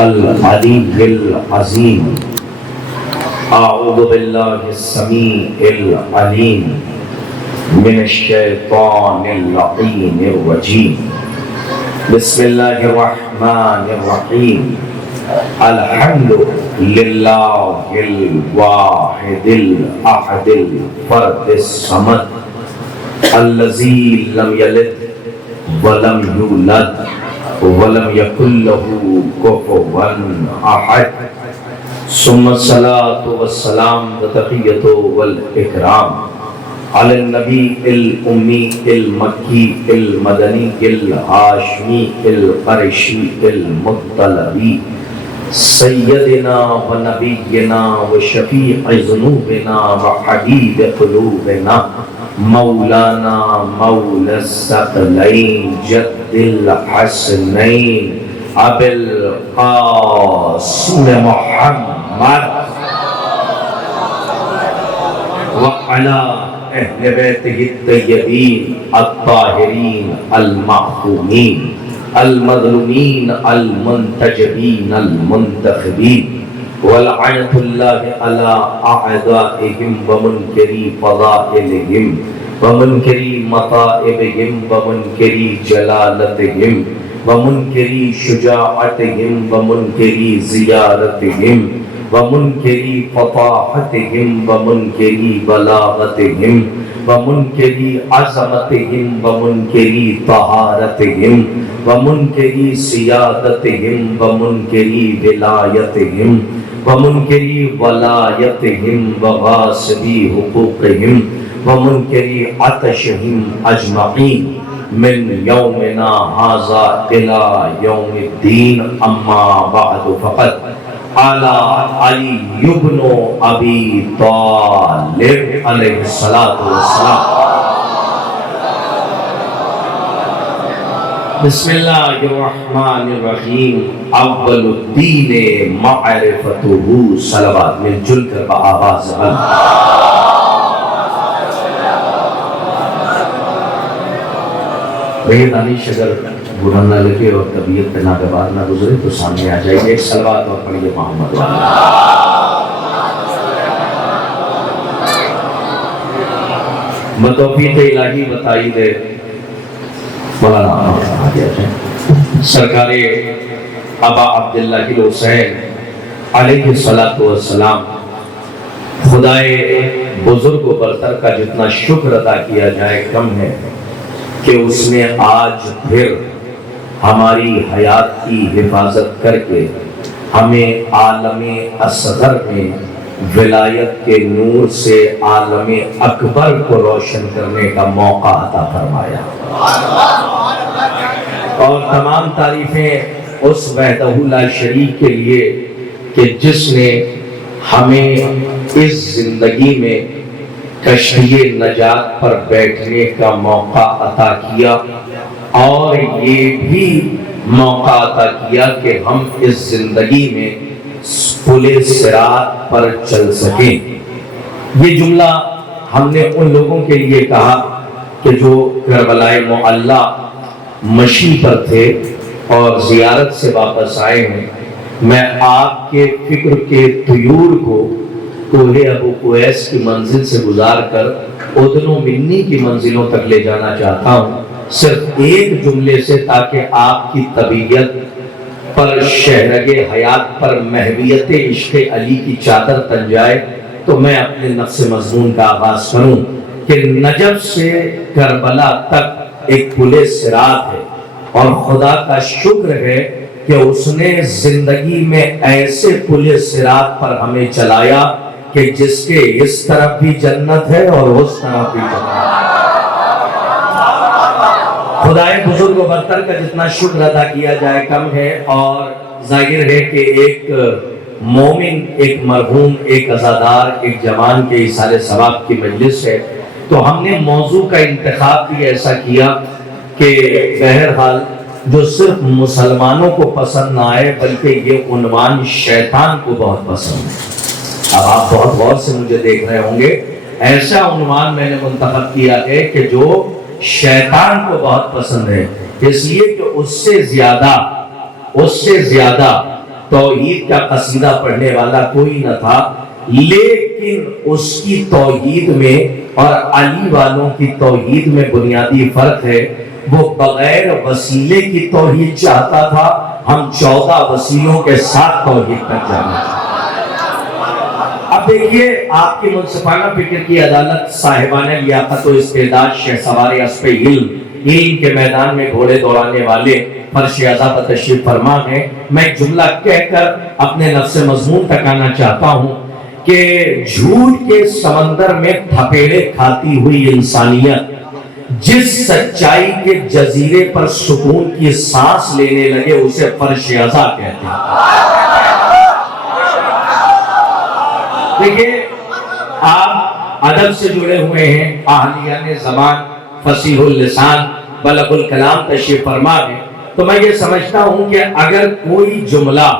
العلی العظیم اعوذ باللہ السمیع العلیم من الشیطان اللعین الرجیم بسم اللہ الرحمن الرحیم الحمد للہ الواحد الاحد الفرد الصمد الذی لم یلد ولم یولد ولم یکن له کفوا احد ثم الصلاة والسلام والتحیۃ والاکرام علی النبی الامی المکی المدنی الہاشمی القرشی المطلبی سیدنا و نبینا و شفیع ذنوبنا و حبیب قلوبنا مولانا مولا الثقلین جد الحسنین ابی القاسم محمد وعلی اہل بیتہ الطیبین الطاہرین المعصومین المظلومین المنتجبین المنتخبین ولعنت اللہ علی اعدائہم ومنکری فضائلہم ومنکری مطائبہم ومنکری جلالتہم ومنکری شجاعتہم ومنکری زیارتہم ومنکری فطاحتہم ومنکری بلاغتہم ومنکری عظمتہم ومنکری طہارتہم ومنکری سیادتہم ومنکری ولایتہم ومنکری ولایتہم وغاصبی حقوقہم ومنکری عطشہم اجمعین من یومنا ھذا الی یوم الدین اما بعد فقط علی ابن ابی طالب علیہ السلام. بسم اللہ الرحمن الرحیم اول الدین معرفتہ صلوات مل جل کر بآواز بھئی دانش اگر برا نہ لگے اور طبیعت پہ ناگوار نہ گزرے تو سامنے آ جائیے. ایک صلوات اور پڑھیے محمد والا. بتوفیق الہی بتائی دے مولانا سرکار ابا عبداللہ الحسین علیہ السلام خدائے بزرگ و برتر کا جتنا شکر ادا کیا جائے کم ہے کہ اس نے آج پھر ہماری حیات کی حفاظت کر کے ہمیں عالم اصغر میں ولایت کے نور سے عالم اکبر کو روشن کرنے کا موقع عطا فرمایا. اور تمام تعریفیں اس وحدہ لا شریک کے لیے کہ جس نے ہمیں اس زندگی میں کشتی نجات پر بیٹھنے کا موقع عطا کیا اور یہ بھی موقع عطا کیا کہ ہم اس زندگی میں پل صراط پر چل سکیں. یہ جملہ ہم نے ان لوگوں کے لیے کہا کہ جو کربلائے معلی مشی پر تھے اور زیارت سے واپس آئے ہیں. میں آپ کے فکر کے طیور کو کوہ ابو قویس کی منزل سے گزار کر ادن و منی کی منزلوں تک لے جانا چاہتا ہوں صرف ایک جملے سے تاکہ آپ کی طبیعت پر شہرگ حیات پر محویت عشق علی کی چادر تن جائے. تو میں اپنے نفس مضمون کا آغاز کروں کہ نجف سے کربلا تک ایک پل صراط ہے اور خدا کا شکر ہے کہ اس نے زندگی میں ایسے پل صراط پر ہمیں چلایا کہ جس کے اس طرف بھی جنت ہے اور اس طرف بھی جنت ہے. خدائے بزرگ و برتر کا جتنا شکر ادا کیا جائے کم ہے. اور ظاہر ہے کہ ایک مومن، ایک مرحوم، ایک عزادار، ایک جوان کے ایصال ثواب کی مجلس ہے تو ہم نے موضوع کا انتخاب بھی ایسا کیا کہ بہرحال جو صرف مسلمانوں کو پسند نہ آئے بلکہ یہ عنوان شیطان کو بہت پسند ہے. اب آپ بہت غور سے مجھے دیکھ رہے ہوں گے. ایسا عنوان میں نے منتخب کیا ہے کہ جو شیطان کو بہت پسند ہے، اس لیے کہ اس سے زیادہ توحید کا قصیدہ پڑھنے والا کوئی نہ تھا، لیکن اس کی توحید میں اور علی والوں کی توحید میں بنیادی فرق ہے۔ وہ بغیر وسیلے کی توحید چاہتا تھا، ہم 14 وسیلوں کے ساتھ توحید تک جانا چاہتے۔ اب دیکھیے، آپ کی منصفانہ فکر کی عدالت، صاحبانہ لیاقت و استعداد، شہسوار اسپِ علم کے میدان میں گھوڑے دوڑانے والے فرش عزا پر تشریف فرما ہے۔ میں ایک جملہ کہہ کر اپنے نفس مضمون تک آنا چاہتا ہوں کہ جھوٹ کے سمندر میں تھپیڑے کھاتی ہوئی انسانیت جس سچائی کے جزیرے پر سکون کی سانس لینے لگے اسے فرش عزا کہتے ہیں۔ دیکھیں، آپ ادب سے جڑے ہوئے ہیں، اہلیان زبان، فصیح اللسان، بلغ الکلام تشریف فرما ہے، تو میں یہ سمجھتا ہوں کہ اگر کوئی جملہ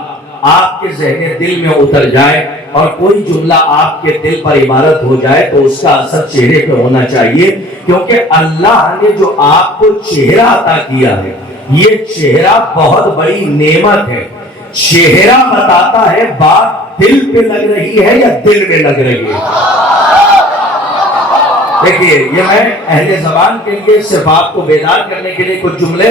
آپ کے ذہن دل میں اتر جائے اور کوئی جملہ آپ کے دل پر عبارت ہو جائے تو اس کا اثر چہرے پہ ہونا چاہیے، کیونکہ اللہ نے جو آپ کو چہرہ عطا کیا ہے، یہ چہرہ بہت بڑی نعمت ہے۔ چہرہ بتاتا ہے بات دل پہ لگ رہی ہے یا دل میں لگ رہی ہے۔ دیکھیے، یہ میں اہل زبان کے لیے صرف آپ کو بیدار کرنے کے لیے کچھ جملے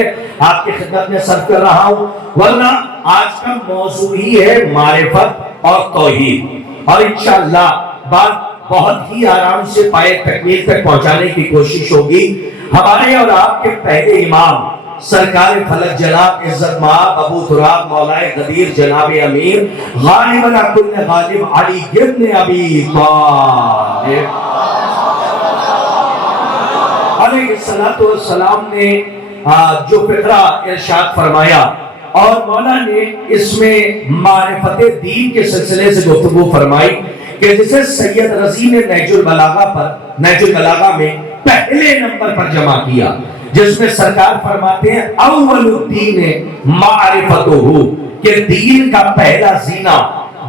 آپ کی خدمت میں صرف کر رہا ہوں، ورنہ آج کا موضوع ہی ہے معرفت اور توحید، اور انشاءاللہ بات بہت ہی آرام سے پائے تکمیل تک پہنچانے کی کوشش ہوگی۔ ہمارے اور آپ کے پہلے امام سرکار فلک جناب عزت مآب ابو تراب مولائے غدیر جناب امیر غالب کل غالب علی ابن ابی طالب علیہ السلام نے جو فقرہ ارشاد فرمایا، اور مولا نے اس میں معرفت دین کے سلسلے سے گفتگو فرمائی کہ جسے سید رضی نے نہج البلاغہ میں پہلے نمبر پر جمع کیا، جس میں سرکار فرماتے ہیں اول الدین معرفتہ، کہ دین کا پہلا زینہ،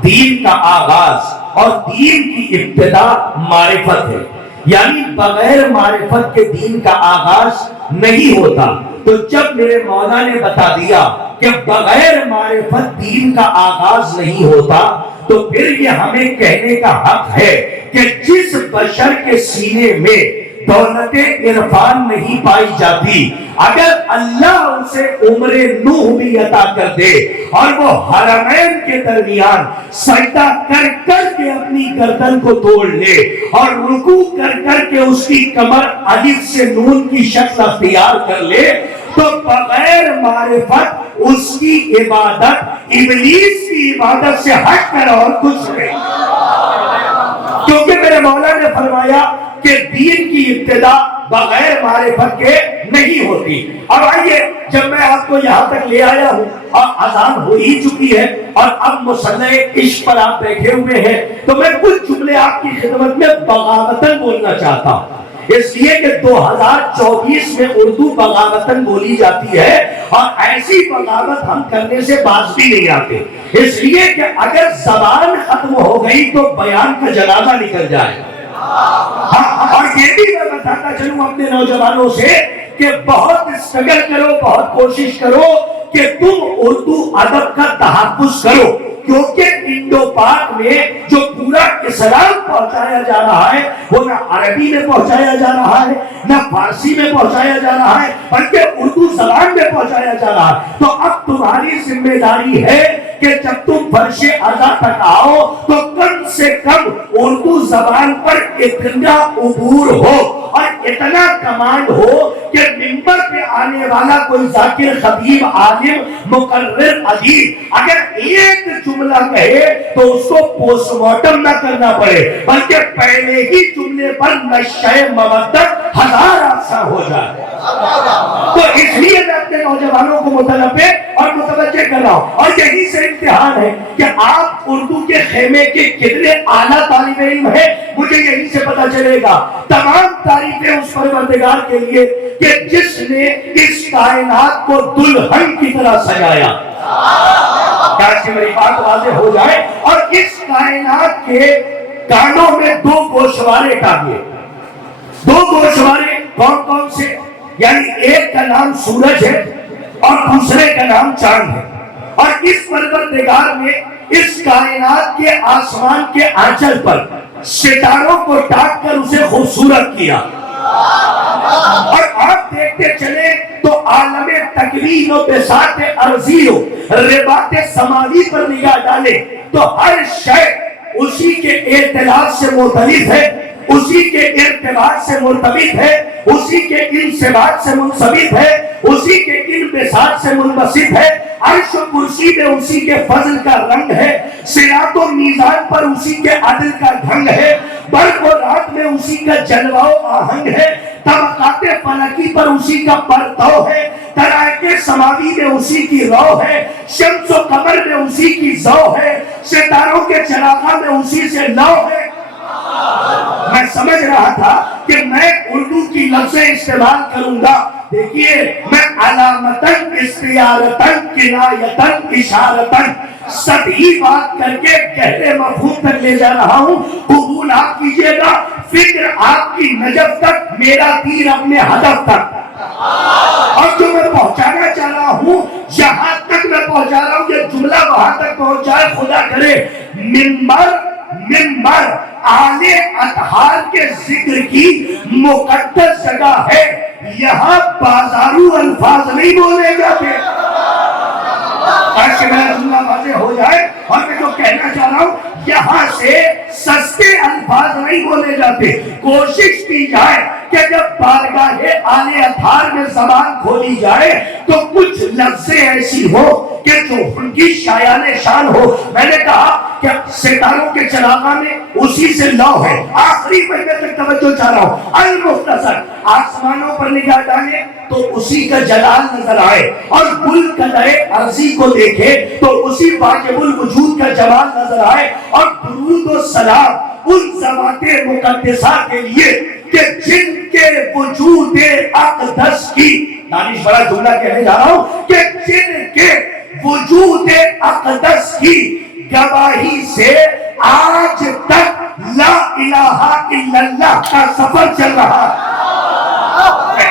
دین کا آغاز اور دین کی ابتدا معرفت ہے، یعنی بغیر معرفت کے دین کا آغاز نہیں ہوتا۔ تو جب میرے مولا نے بتا دیا کہ بغیر معرفت دین کا آغاز نہیں ہوتا، تو پھر یہ ہمیں کہنے کا حق ہے کہ جس بشر کے سینے میں دولت عرفان نہیں پائی جاتی، اگر اللہ اسے عمر نوح بھی عطا کر دے اور وہ حرمین کے درمیان سجدہ کر کر کے اپنی گردن کو توڑ لے اور رکوع کر کر کے اس کی کمر الف سے نون کی شکل اختیار کر لے، تو بغیر معرفت اس کی عبادت ابلیس کی عبادت سے ہٹ کر اور کچھ نہیں، کیونکہ میرے مولا نے فرمایا کہ دین کی ابتدا بغیر معرفت کے نہیں ہوتی۔ اب آئیے، جب میں آپ کو یہاں تک لے آیا ہوں اور اذان ہو ہی چکی ہے اور اب مصلح عشق پر آپ بیٹھے ہوئے ہیں، تو میں کچھ جملے آپ کی خدمت میں بغاوتاً بولنا چاہتا ہوں، اس لیے کہ 2024 میں اردو بغاوتاً بولی جاتی ہے، اور ایسی بغاوت ہم کرنے سے باز بھی نہیں آتے، اس لیے کہ اگر زبان ختم ہو گئی تو بیان کا جنازہ نکل جائے۔ اور یہ بھی میں بتاتا چلوں اپنے نوجوانوں سے کہ بہت اسٹرگل کرو، بہت کوشش کرو کہ تم اردو ادب کا تحفظ کرو، کیونکہ انڈو پاک میں جو پورا اسلام پہنچایا جا رہا ہے وہ نہ عربی میں پہنچایا جا رہا ہے، نہ فارسی میں پہنچایا جا رہا ہے، بلکہ اردو زبان میں پہنچایا جا رہا ہے۔ تو اب تمہاری ذمہ داری ہے کہ جب تم فرش عزا تک آؤ تو کم سے کم اردو زبان پر اتنا عبور ہو اور اتنا کمانڈ ہو کہ ممبر پہ آنے والا کوئی ذاکر، خطیب، عالم، مقرر، ادیب اگر ایک جملہ کہے تو اس کو پوسٹ مارٹم نہ کرنا پڑے، بلکہ پہلے ہی جملے پر نشہ مودت 1000 حادثہ ہو جائے۔ تو اس لیے میں اپنے نوجوانوں کو متنبہ اور متوجہ کر رہا ہوں، اور یہی سے امتحان ہے کہ آپ اردو کے خیمے کے کتنے اعلیٰ طالب علم ہیں، مجھے یہی سے پتہ چلے گا۔ تمام تعریفیں اس پروردگار کے لیے کہ جس نے اس کائنات کو دلہن کی طرح سجایا، کیا میری بات واضح ہو جائے، اور اس کائنات کے کانوں میں 2 گوشوارے ٹانگے، 2 گوشوارے کون کون سے؟ یعنی ایک کا نام سورج ہے اور دوسرے کا نام چاند ہے، اور اس پروردگار نے اس کائنات کے آسمان کے آنچل پر ستاروں کو ڈال کر اسے خوبصورت کیا. اور آپ دیکھتے چلے تو عالم تکوین و بساط ارضی و رباط سماوی پر نگاہ ڈالے تو ہر شے اسی کے اعتلاف سے مختلف ہے، اسی کے ارتباط سے مرتبط ہے، اسی کے انصباط سے منصبت ہے، اسی کے انبساط سے منبسط ہے. عرش و کرسی میں اسی کے فضل کا رنگ ہے، صراط و میزان پر اسی کے عدل کا ڈھنگ ہے، برق و رات میں اسی کا جلوہ و آہنگ ہے، طبقات فلکی پر اسی کا پرتو ہے، طرائق سماوی میں اسی کی رو ہے، شمس و قمر میں اسی کی ضو ہے، ستاروں کے چراغاں میں اسی سے لو ہے. میں سمجھ رہا تھا کہ میں اردو کی لفظیں استعمال کروں گا. دیکھیے میں علامتن استعارتن کنایتن اشارتن سطحی بات کر کے گہرے مفہوم تک لے جا رہا ہوں. قبول آپ کیجئے گا، فکر آپ کی نجف تک، میرا تیر اپنے ہدف تک. اور جو میں پہنچانا چاہ رہا ہوں جہاں تک میں پہنچا رہا ہوں یہ جملہ وہاں تک پہنچائے خدا کرے. منبر اعلی اطہار کے ذکر کی مقدس جگہ ہے، یہاں بازارو الفاظ نہیں بولے جاتے. تاکہ میرا جملہ واضح ہو جائے اور میں جو کہنا چاہ رہا ہوں یہاں سے سستے الفاظ نہیں بولے جاتے. کوشش کی جائے کہ جب بارگاہ اعلی اطہار میں زبان کھولی جائے تو کچھ لفظیں ایسی ہو کہ جو ان کی شایان شان ہو. میں نے کہا کہ ستاروں کے چراغاں میں اسی سے لو ہے. آخری مہینے تک توجہ چاہ رہا ہوں. المختصر آسمانوں پر نگاہ ڈالے تو اسی کا جلال نظر آئے اور گل قلعے ارضی کو دیکھے تو اسی واجب الوجود کا جمال نظر آئے. اور درود و سلام ان ذوات مقدسہ کے لیے کہ جن کے وجود اقدس کی، دانش بڑا جملہ کہنے جا رہا ہوں، کہ جن کے وجود اقدس کی گواہی سے آج تک لا الہ الا اللہ کا سفر چل رہا ہے.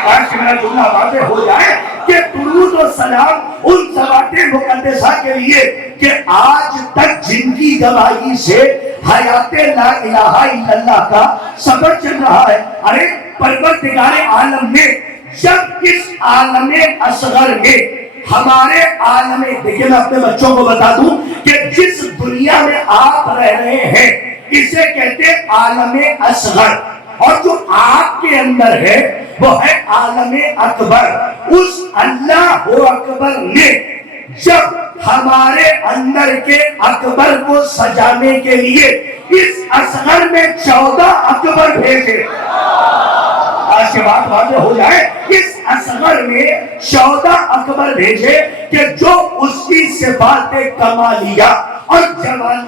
کاش میرا جملہ واضح ہو جائے کہ درود و سلام ان ذوات مقدسہ کے لیے کہ آج تک جن کی گواہی سے حیات لا الہ الا اللہ کا سفر چل رہا ہے. ارے پروردگار عالم نے جب اس عالم اصغر میں ہمارے عالم، دیکھیں میں اپنے بچوں کو بتا دوں کہ جس دنیا میں آپ رہ رہے ہیں اسے کہتے عالم اصغر، اور جو آپ کے اندر ہے وہ ہے عالم اکبر. اس اللہ اکبر نے جب ہمارے اندر کے اکبر کو سجانے کے لیے اس اصغر میں 14 اکبر بھیجے. آج کے بعد واضح ہو جائے، اس اصغر میں 14 اکبر بھیجے کہ جو اس کی صفات کمالیہ اور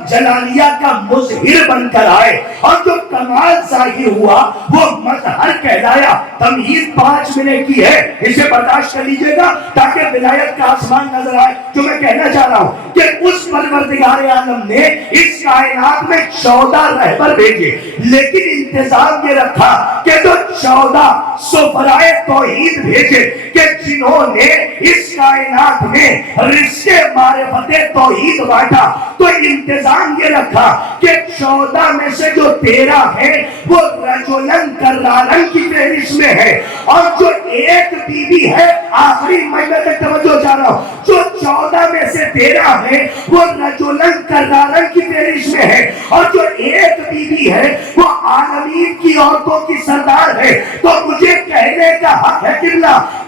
جلالیہ کا مظہر بن کر آئے، اور جو کمال ظاہر ہوا وہ مظہر کہلایا. تمہید 5 منٹ کی ہے، اسے برداشت کر لیجئے گا تاکہ ولایت کا آسمان نظر آئے. جو میں کہنا چاہ رہا ہوں کہ اس پروردگار عالم نے اس کائنات میں 14 رہبر بھیجے، لیکن انتظام یہ رکھا کہ جو 14 سفرائے توحید بھیجے کہ جنہوں نے اس کائنات میں رشتے معرفت توحید بانٹا، تو انتظام یہ رکھا کہ 14 میں سے جو 13 ہیں وہ رجلن کرارن کی فہرست میں ہے، اور جو ایک بی بی ہے، آخری مہینہ تک توجہ چاہ رہا ہوں، جو 14 میں سے 13 ہیں وہ رجلن کرارن کی فہرست میں ہے، اور جو ایک بی بی ہے وہ عالمین کی عورتوں کی سردار ہے. تو مجھے کہنے کا حق ہے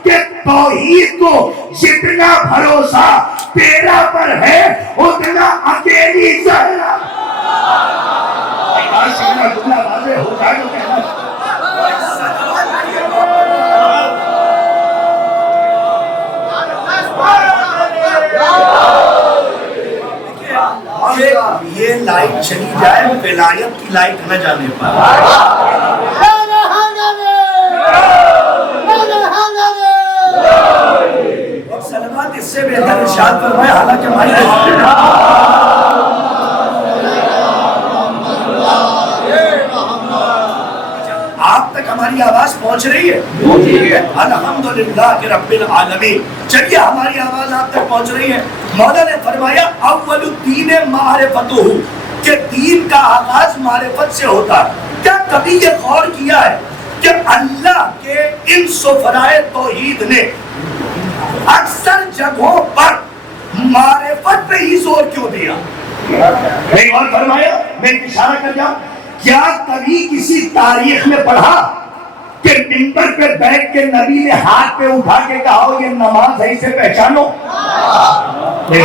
کہ توحید کو جتنا بھروسہ تیرا پر ہے اتنا اکیلی زہرا. جملہ واضح ہو جائے تو کہنا یہ لائٹ چلی جائے ولایت کی لائٹ نہ جانے پائے. سلامات اس سے بہتر ارشاد فرمائے، حالانکہ ہماری آپ تک ہماری آواز پہنچ رہی ہے؟ الحمدللہ رب العالمین. چلیے ہماری آواز آپ تک پہنچ رہی ہے. مولا نے فرمایا اول الدین معرفتہ، کہ دین کا آغاز معرفت سے ہوتا ہے۔ کیا کبھی یہ غور کیا ہے کہ اللہ کے ان سفرائے توحید نے اکثر جگہوں پر معرفت پہ ہی زور کیوں دیا؟ میں غور فرمایا، میں اشارہ کر جاؤں، کیا کبھی کسی تاریخ میں پڑھا کہ منبر پہ بیٹھ کے نبی نے ہاتھ پہ اٹھا کے کہا ہو یہ نماز ہے اسے پہچانو؟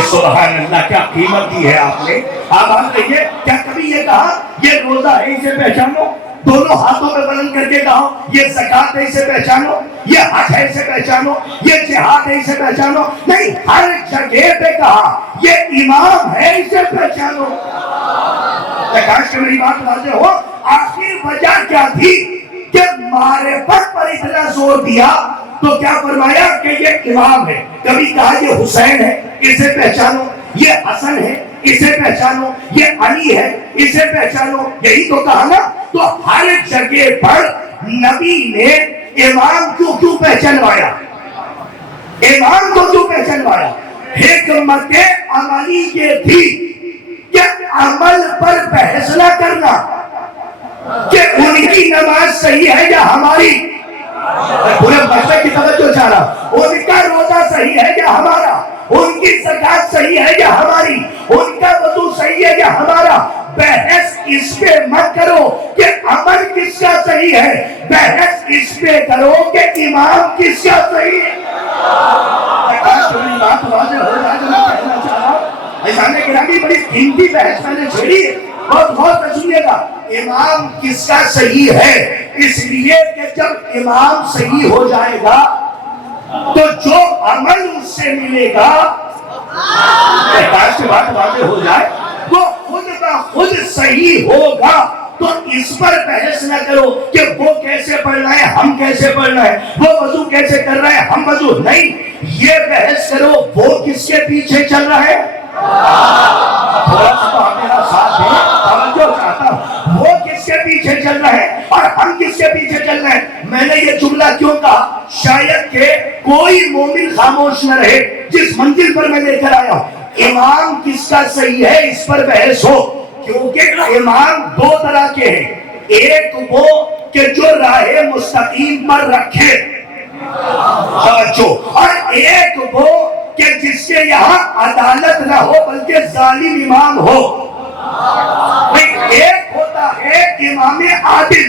سبحان اللہ، کیا قیمت دی ہے آپ نے۔ آپ کہیے کیا کبھی یہ کہا یہ روزہ ہے اسے پہچانو؟ دونوں ہاتھوں میں بلند کر کے کہا یہ زکات ہے اسے پہچانو، یہ حج ہے اسے پہچانو، یہ جہاد ہے اسے پہچانو؟ نہیں، ہر جگہ پہ کہا یہ امام ہے اسے پہچانو۔ کاش کہ میری بات واضح ہو۔ آخر وجہ کیا تھی کہ معرفت پر اتنا زور دیا تو کیا فرمایا کہ یہ امام ہے؟ کبھی کہا یہ حسین ہے اسے پہچانو، یہ حسن ہے اسے پہچانو، یہ علی ہے اسے پہچانو، یہی تو کہا نا۔ تو ہر جگہ پر نبی نے امام کیوں پہچانوایا؟ امام کو کیوں پہچانوایا؟ حکمت عملی یہ تھی کہ عمل پر بحث نہ کرنا کہ ان کی نماز صحیح ہے یا ہماری، پورے مسئلے کی توجہ چاہ رہا، ان کا روزہ صحیح ہے یا ہمارا، ان کی زکات صحیح ہے یا ہماری، ان کا وضو صحیح ہے یا ہمارا۔ بحث اس پہ مت کرو کہ عمل کس کا صحیح ہے، بحث اس پہ کرو کہ امام کس کا صحیح ہے۔ بات واضح ہو جائے تو میں کہنا چاہ رہا ہوں، ایسا گرامی بڑی قیمتی بحث میں نے چھیڑی ہے، بہت غور سے سنیے گا۔ امام کس کا صحیح ہے؟ اس لیے کہ جب امام صحیح ہو جائے گا تو جو عمل اس سے ملے گا، کاش کی بات واضح ہو جائے، وہ خود کا خود صحیح ہوگا۔ تو اس پر بحث نہ کرو کہ وہ کیسے پڑھنا ہے ہم کیسے پڑھنا ہے، وہ وضو کیسے کر رہا ہے ہم وضو نہیں، یہ بحث کرو وہ کس کے پیچھے چل رہا ہے۔ تھوڑا سا تو آپ میرا ساتھ دیں، توجہ چاہتا ہوں، وہ کس کے پیچھے چل رہا ہے اور ہم کس کے پیچھے چل رہے ہیں۔ میں نے یہ جملہ کیوں کہا؟ شاید کہ کوئی مومن خاموش نہ رہے جس منزل پر میں لے کر آیا ہوں۔ امام کس کا صحیح ہے اس پر بحث ہو، کیونکہ امام دو طرح کے ہیں، ایک وہ کہ جو راہ مستقیم پر رکھے توجہ، اور ایک وہ کہ جس کے یہاں عدالت نہ ہو بلکہ ظالم امام ہو۔ ایک ہوتا ہے امام عادل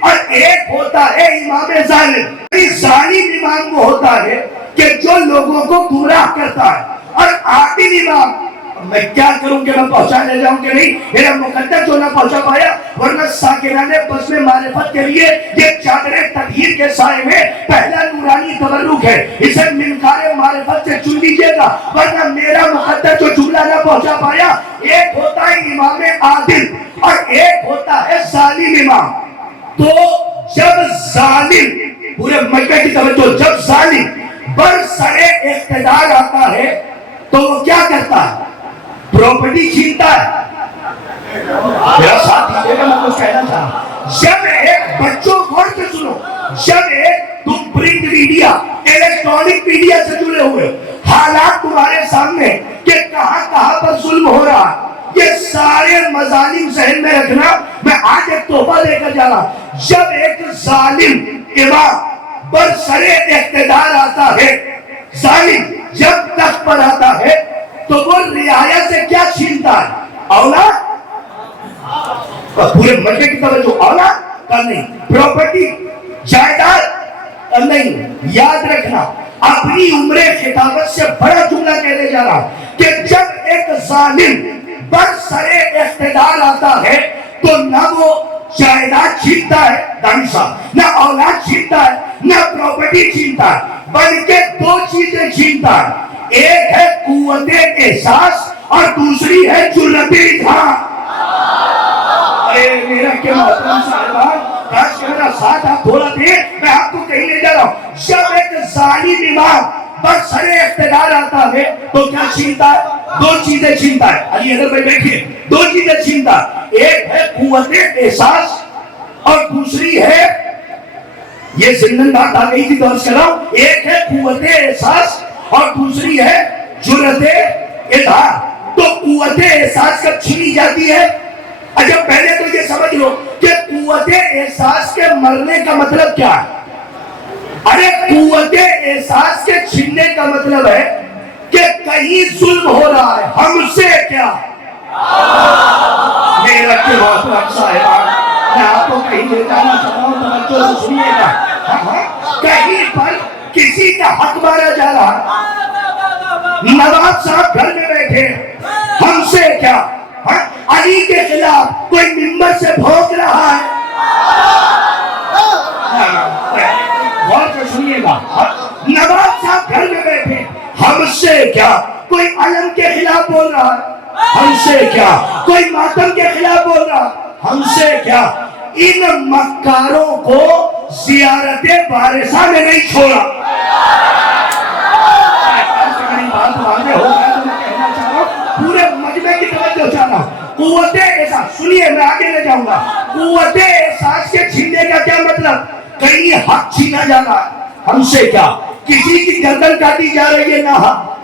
اور ایک ہوتا ہے امام ظالم۔ ظالم امام وہ ہوتا ہے کہ جو لوگوں کو گمراہ کرتا ہے، اور عادل امام میں کیا کروں کہ میں پہنچا لے جاؤں کہ نہیں، میرا مقدر جو نہ پہنچا پایا، ورنہ ساکنان بس میں معرفت کے لیے یہ چادر تطہیر کے سائے میں پہلا نورانی تبرک ہے، اسے منکار معرفت سے چن لیجئے گا، ورنہ میرا مقدر جو جملہ نہ پہنچا پایا۔ ایک ہوتا ہے امام عادل اور ایک ہوتا ہے ظالم امام۔ تو جب ظالم، پورے مکہ کی توجہ، جب ظالم برسر اقتدار آتا ہے تو وہ کیا کرتا ہے؟ پراپرٹی چھینتا ہے۔ میرا ساتھ دیجیے گا، میں کچھ کہنا چاہتا۔ جب ایک بچوں غور سے سنو، جب ایک تم پرنٹ میڈیا الیکٹرانک میڈیا سے جڑے ہوئے، حالات تمہارے سامنے کہ کہاں کہاں پر ظلم ہو رہا ہے، یہ سارے مظالم ذہن میں رکھنا۔ میں آج ایک تحفہ لے کر جا رہا، جب ایک ظالم امام برسر اقتدار آتا ہے، ظالم جب تخت پر آتا ہے تو وہ رعایا سے کیا چھینتا ہے؟ اولاد، پورے ملک کی توجہ، اولاد کا نہیں، پراپرٹی جائیداد کا نہیں۔ یاد رکھنا، اپنی عمر خطابت سے بڑا جملہ کہنے جا رہا کہ جب ایک ظالم برسر اقتدار آتا ہے تو نہ وہ جائیداد چھینتا ہے، دانی صاحب، نہ اولاد چھینتا ہے، نہ پراپرٹی چھینتا ہے، بلکہ دو چیزیں چھینتا ہے۔ ایک ہے قوت احساس اور دوسری ہے جرأت اظہار۔ اے میرا کیا محترم صاحبان، کاش کہ میرا ساتھ آپ تھوڑا دیں، میں آپ کو کہیں لے جا رہا ہوں۔ جب ایک ظالم امام برسر اقتدار آتا ہے تو کیا چھینتا ہے؟ دو چیزیں چھینتا ہے۔ علی اگر میں دیکھیں، دو چیزیں چھینتا ہے، ایک ہے قوت احساس اور دوسری ہے، یہ زندن بات آ گئی تھی تو عرض کر رہا ہوں، ایک ہے قوت احساس اور دوسری ہے جرأت اظہار تو قوت احساس کب چھینی جاتی ہے؟ اچھا پہلے تو یہ سمجھ لو کہ قوت احساس کے مرنے کا مطلب کیا ہے؟ ارے قوت احساس کے چھیننے کا مطلب ہے کہ کہیں ظلم ہو رہا ہے، ہم سے کیا؟ میرا کے محترم صاحبان، میں آپ کو کہیں لے جانا چاہتا ہوں، توجہ سے سنیے گا۔ کہیں پر کسی کا حق مارا جا رہا ہے، نواب صاحب گھر میں بیٹھے، ہم سے کیا؟ علی کے خلاف کوئی ممبر سے بھونک رہا ہے، غور سے سنیے گا، نواب صاحب گھر میں بیٹھے، ہم سے کیا؟ کوئی علم کے خلاف بول رہا ہے، ہم سے کیا؟ کوئی ماتم کے خلاف بول رہا ہے، ہم سے کیا؟ ان مکاروں کو زیارت وارثہ نے نہیں چھوڑا۔ پورے مجمع کی توجہ چاہنا، قوت احساس، سنیے میں آگے لے جاؤں گا۔ قوت احساس کے چھیننے کا کیا مطلب؟ کہیں حق چھینا جا رہا ہے، ہم سے کیا؟ کسی کی گردن کاٹی جا رہی ہے، نہ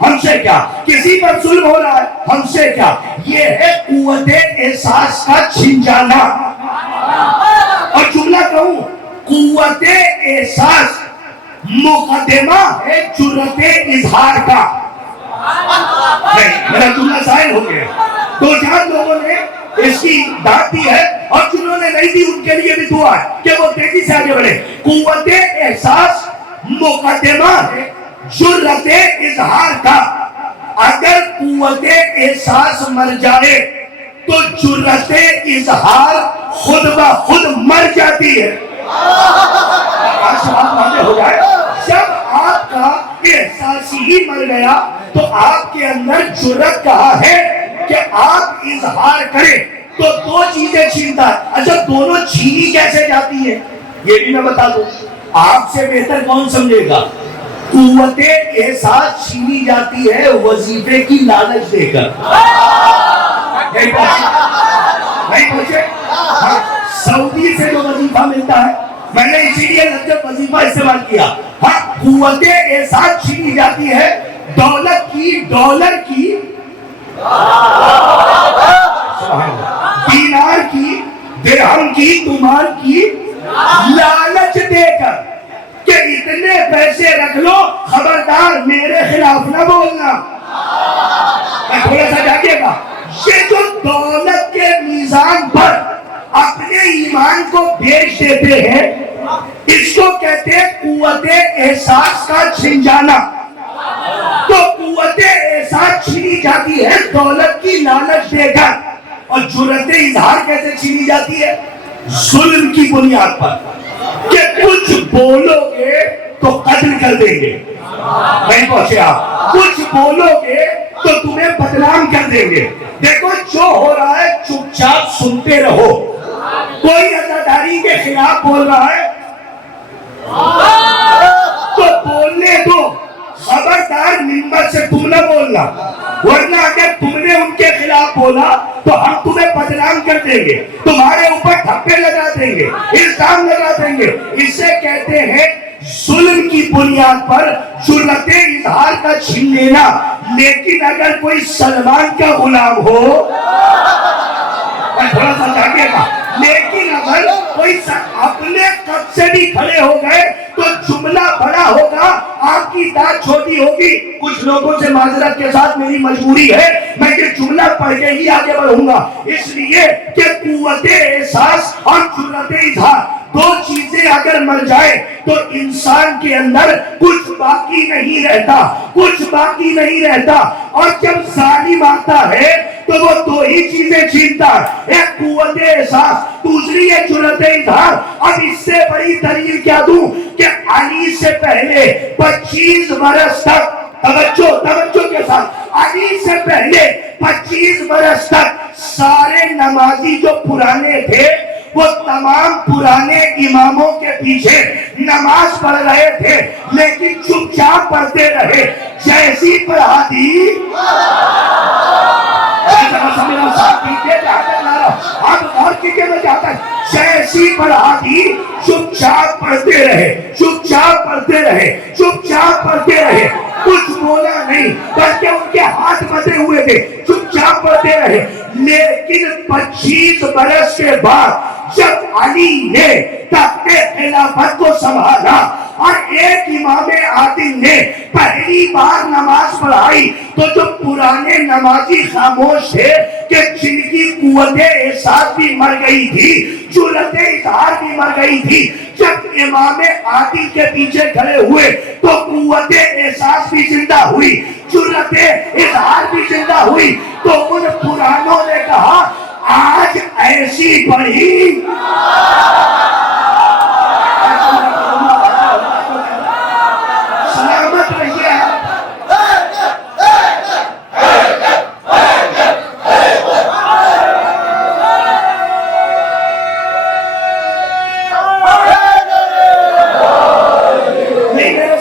ہم سے کیا؟ کسی پر ظلم ہو رہا ہے، ہم سے کیا؟ یہ ہے قوت احساس کا چھن جانا۔ اور جملہ کہوں، قوت احساس مقدمہ ہے جرأت اظہار کا۔ نہیں، میرا جملہ ظاہر ہو گیا۔ دو چار لوگوں نے اس کی داد دی ہے، اور جنہوں نے نہیں دی ان کے لیے بھی دعا ہے کہ وہ تیزی سے آگے بڑھے۔ قوت احساس مقدمہ ہے جرأت اظہار کا۔ اگر قوت احساس مر جائے تو جرأت اظہار خود بخود مر جاتی ہے۔ ہو جائے جب آپ کا احساس ہی مر گیا تو آپ کے اندر جرأت کہاں ہے کہ آپ اظہار کریں؟ تو دو چیزیں چھینتا ہے۔ اچھا دونوں چھینی کیسے جاتی ہے یہ بھی میں بتا دوں، آپ سے بہتر کون سمجھے گا؟ قوت احساس چھینی جاتی ہے وظیفے کی لالچ دے کر۔ نہیں پوچھے؟ سعودی سے جو وظیفہ ملتا ہے، میں نے اسی لیے لفظ وظیفہ استعمال کیا۔ ہاں، قوت احساس چھینی جاتی ہے دولت کی، ڈالر کی، دینار کی، درہم کی، تومان کی لالچ دے کر کہ اتنے پیسے رکھ لو، خبردار میرے خلاف نہ بولنا۔ میں تھوڑا سا جاگے گا، یہ جو دولت کے میزان پر اپنے ایمان کو بیچ دیتے ہیں، اس کو کہتے ہیں قوت احساس کا چھن جانا۔ تو قوت احساس چھینی جاتی ہے دولت کی لالچ دے کر، اور جرأت اظہار کیسے چھینی جاتی ہے؟ ظلم کی بنیاد پر کہ کچھ بولو گے تو قتل کر دیں گے۔ نہیں پہنچے آپ؟ کچھ بولو گے تو تمہیں بدنام کر دیں گے۔ دیکھو جو ہو رہا ہے چپ چاپ سنتے رہو۔ کوئی عزاداری کے خلاف بول رہا ہے تو بولنے دو، خبردار ممبر سے تم نہ بولنا، ورنہ اگر تم نے ان کے خلاف بولا تو ہم تمہیں بدنام کر دیں گے، تمہارے اوپر ٹھپے لگا دیں گے، الزام لگا دیں گے۔ اسے کہتے ہیں ظلم کی بنیاد پر جرأت اظہار کا چھین لینا۔ لیکن اگر کوئی سلمان کا غلام ہو، تھوڑا سا جاگے گا، لیکن اگر کوئی اپنے قد سے بھی کھڑے ہو گئے تو جملہ بڑا ہوگا، آپ کی داد چھوٹی ہوگی۔ کچھ لوگوں سے معذرت کے ساتھ میری مجبوری ہے، میں یہ جملہ پڑھ کے ہی آگے بڑھوں گا، اس لیے کہ قوت احساس اور جرأت اظہار دو چیزیں اگر مر جائے تو انسان کے اندر کچھ باقی نہیں رہتا، کچھ باقی نہیں رہتا۔ اور جب ظالم آتا ہے تو وہ دو ہی چیزیں چھینتا ہے، ایک قوت احساس، دوسری ہے جرأت اظہار۔ اب اس سے بڑی دلیل کیا دوں کہ علی سے پہلے 25 برس تک، توجہ کے ساتھ، علی سے پہلے 25 برس تک سارے نمازی جو پرانے تھے وہ تمام پرانے اماموں کے پیچھے نماز پڑھ رہے تھے، لیکن چپ چاپ پڑھتے رہے۔ جیسی پڑھا دی، آپ اور کیجئے میں چاہتا ہوں، جیسی پڑھا دی چپ چاپ پڑھتے رہے، چپ چاپ پڑھتے رہے، چپ چاپ پڑھتے رہے، کچھ بولا نہیں، بلکہ ان کے ہاتھ بندھے ہوئے تھے, چپ چاپ پڑھتے رہے. لیکن 25 برس کے بعد جب علی نے تخت خلافت کو سنبھالا اور ایک امام عادل نے پہلی بار نماز پڑھائی, تو جو پرانے نمازی خاموش تھے کہ جن کی قوت احساس بھی مر گئی تھی, جرأت اظہار بھی مر گئی تھی, جب امام عادل کے پیچھے کھڑے ہوئے تو قوت احساس بھی زندہ ہوئی, جرأت اظہار بھی زندہ ہوئی. تو ان پرانوں نے کہا آج ایسی پڑھی سلامت رہیے.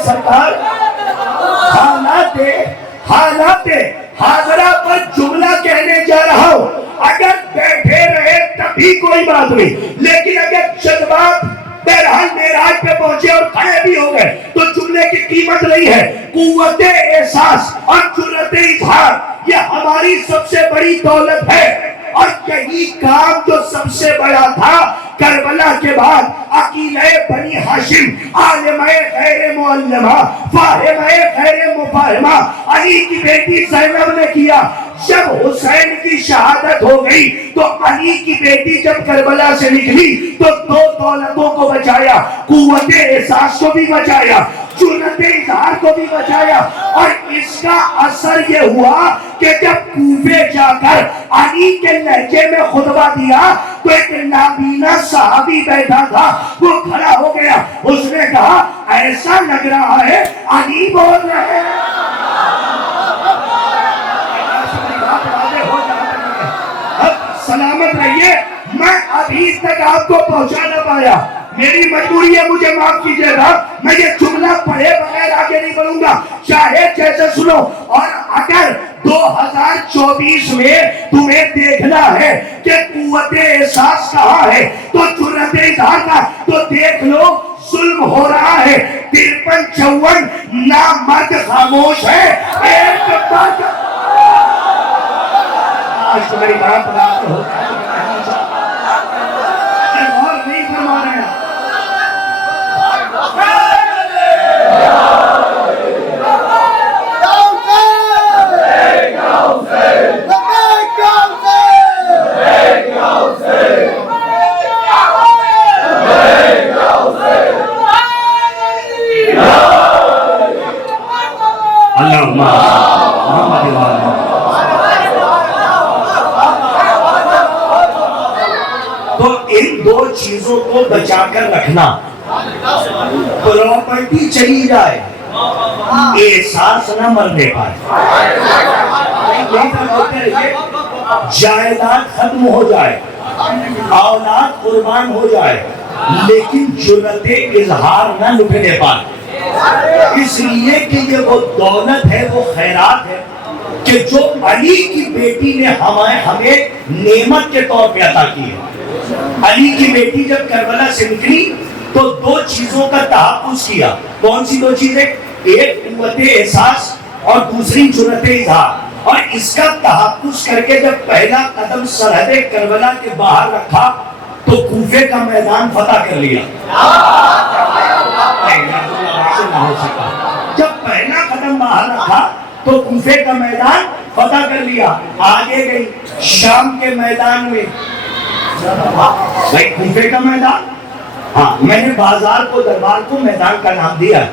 سرکار حالات حاضرہ پر جملہ کہنے جا رہا ہوں. اگر بیٹھے رہے تبھی کوئی بات نہیں, لیکن اگر جذبات بہرحال معراج پہ پہنچے اور کھڑے بھی ہو گئے تو جملے کی قیمت نہیں ہے. قوت احساس اور جرأت اظہار یہ ہماری سب سے بڑی دولت ہے, اور یہی کام جو سب سے بڑا تھا کربلا کے بعد عقیلہ بنی ہاشم عالمہ غیر معلمہ فاہمہ غیر مفاہمہ علی کی بیٹی زینب نے کیا. جب حسین کی شہادت ہو گئی تو علی کی بیٹی جب کربلا سے نکلی تو دو دولتوں کو بچایا, قوت احساس کو بھی بچایا, جرأت اظہار کو بھی بچایا. اور اس کا اثر یہ ہوا کہ جب کوفے جا کر علی کے لہجے میں خطبہ دیا تو ایک نابینا صحابی بیٹھا تھا, وہ کھڑا ہو گیا, اس نے کہا ایسا لگ رہا ہے علی بول رہے ہیں. سلامت رہیے. میں ابھی تک آپ کو پہنچا نہ پایا, میری مجبوری ہے, مجھے معاف کیجیے گا. میں یہ جملہ پڑھے بغیر آگے نہیں بڑھوں گا, چاہے جیسے سنو. اور اگر 2024 میں تمہیں دیکھنا ہے کہ قوت احساس کہاں ہے تو جرأت اظہار کا, تو دیکھ لو ظلم ہو رہا ہے. 53-54 نامرد خاموش ہے. ایک بات آج تمہاری بات بات ہو اور نہیں فرما رہے ہیں. تو ان دو چیزوں کو بچا کر رکھنا. پراپرٹی چلی جائے, احساس نہ مرنے پائے, جائیداد ختم ہو جائے, اولاد قربان ہو جائے, لیکن جرأت اظہار نہ لٹنے پائے. اس لیے کہ یہ وہ دولت ہے, وہ خیرات ہے کہ جو علی کی بیٹی نے ہمیں نعمت کے طور پہ عطا کی ہے. علی کی بیٹی جب کربلا سے نکلی تو دو چیزوں کا تحفظ کیا. کون سی دو چیزیں؟ ایک قوت احساس اور دوسری جرأت اظہار. اور اس کا تحفظ کر کے جب پہلا قدم سرحد کربلا کے باہر رکھا تو کوفے کا میدان فتح کر لیا. ہو سکا. جب پہلا قدم باہر رکھا تو کوفے کا میدان فتح کر لیا. آگے گئی شام کے میدان میں, بھائی کوفے کا میدان, ہاں میں نے بازار کو دربار کو میدان کا نام دیا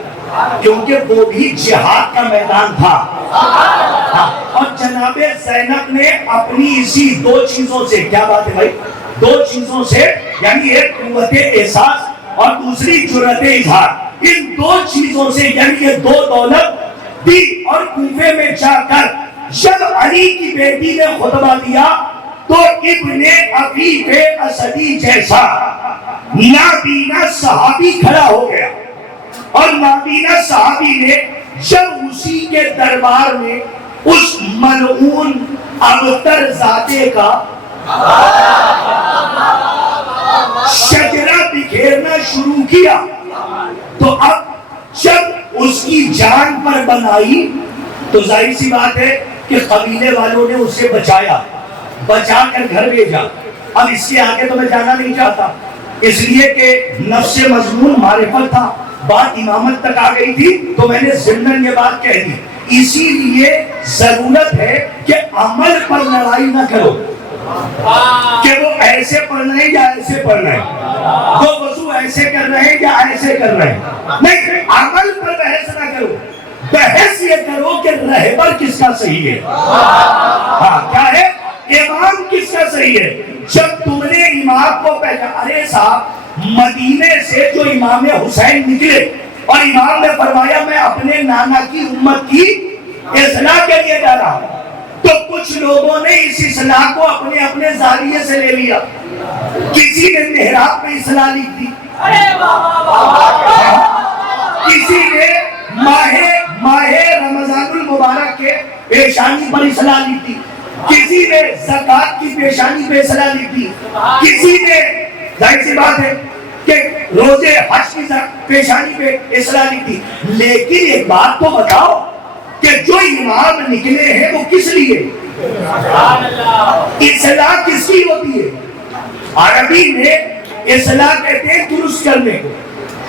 کیونکہ وہ بھی جہاد کا میدان تھا. اور جناب زینب نے اپنی اسی دو چیزوں سے, کیا بات ہے بھائی, دو چیزوں سے, یعنی ایک قوت احساس اور دوسری جرأت اظہار, ان دو چیزوں سے یعنی یہ دو دولت دی. اور کوفے میں جا کر جب علی کی بیٹی نے خطبہ دیا تو ابن عقیل اسدی جیسا نابینا صحابی کھڑا ہو گیا. اور نابینا صحابی نے جب اسی کے دربار میں اس ملعون ابتر زادے کا شجرہ بکھیرنا شروع کیا تو اب جب اس کی جان پر بنائی تو ظاہر سی بات ہے کہ قبیلے والوں نے اسے بچا کر گھر بھیجا. اب اس کے آگے تو میں جانا نہیں چاہتا، اس لیے کہ نفس مضمون معرفت تھا، بات امامت تک آ گئی تھی تو میں نے ضمن یہ بات کہہ دی. اسی لیے ضرورت ہے کہ عمل پر لڑائی نہ کرو کہ وہ ایسے پڑھنا ہے یا ایسے پڑھنا ہے، وہ وضو ایسے کر رہے ہیں یا ایسے کر رہے ہیں. نہیں، عمل پر بحث نہ کرو، بحث یہ کرو کہ رہبر کس کا صحیح ہے. ہاں کیا ہے، امام کس کا صحیح ہے. جب تم نے امام کو پہچانا، ارے صاحب مدینے سے جو امام حسین نکلے اور امام نے فرمایا میں اپنے نانا کی امت کی اصلاح کے لیے جا رہا ہوں، تو کچھ لوگوں نے اس اصلاح کو اپنے زاویے سے لے لیا. کسی نے محراب پہ اصلاح لکھ دی، کسی نے ماہ رمضان المبارک کے پیشانی پر اصلاح لکھ دی، کسی نے زکات کی پیشانی پہ اصلاح لکھ دی، کسی نے ظاہر سی بات ہے کہ روزے حج کی پیشانی پہ اصلاح لکھ دی. لیکن ایک بات تو بتاؤ کہ جو امام نکلے ہیں وہ کس لیے، اصلاح کس کی ہوتی ہے. عربی میں اصلاح کہتے ہیں درست کرنے کو،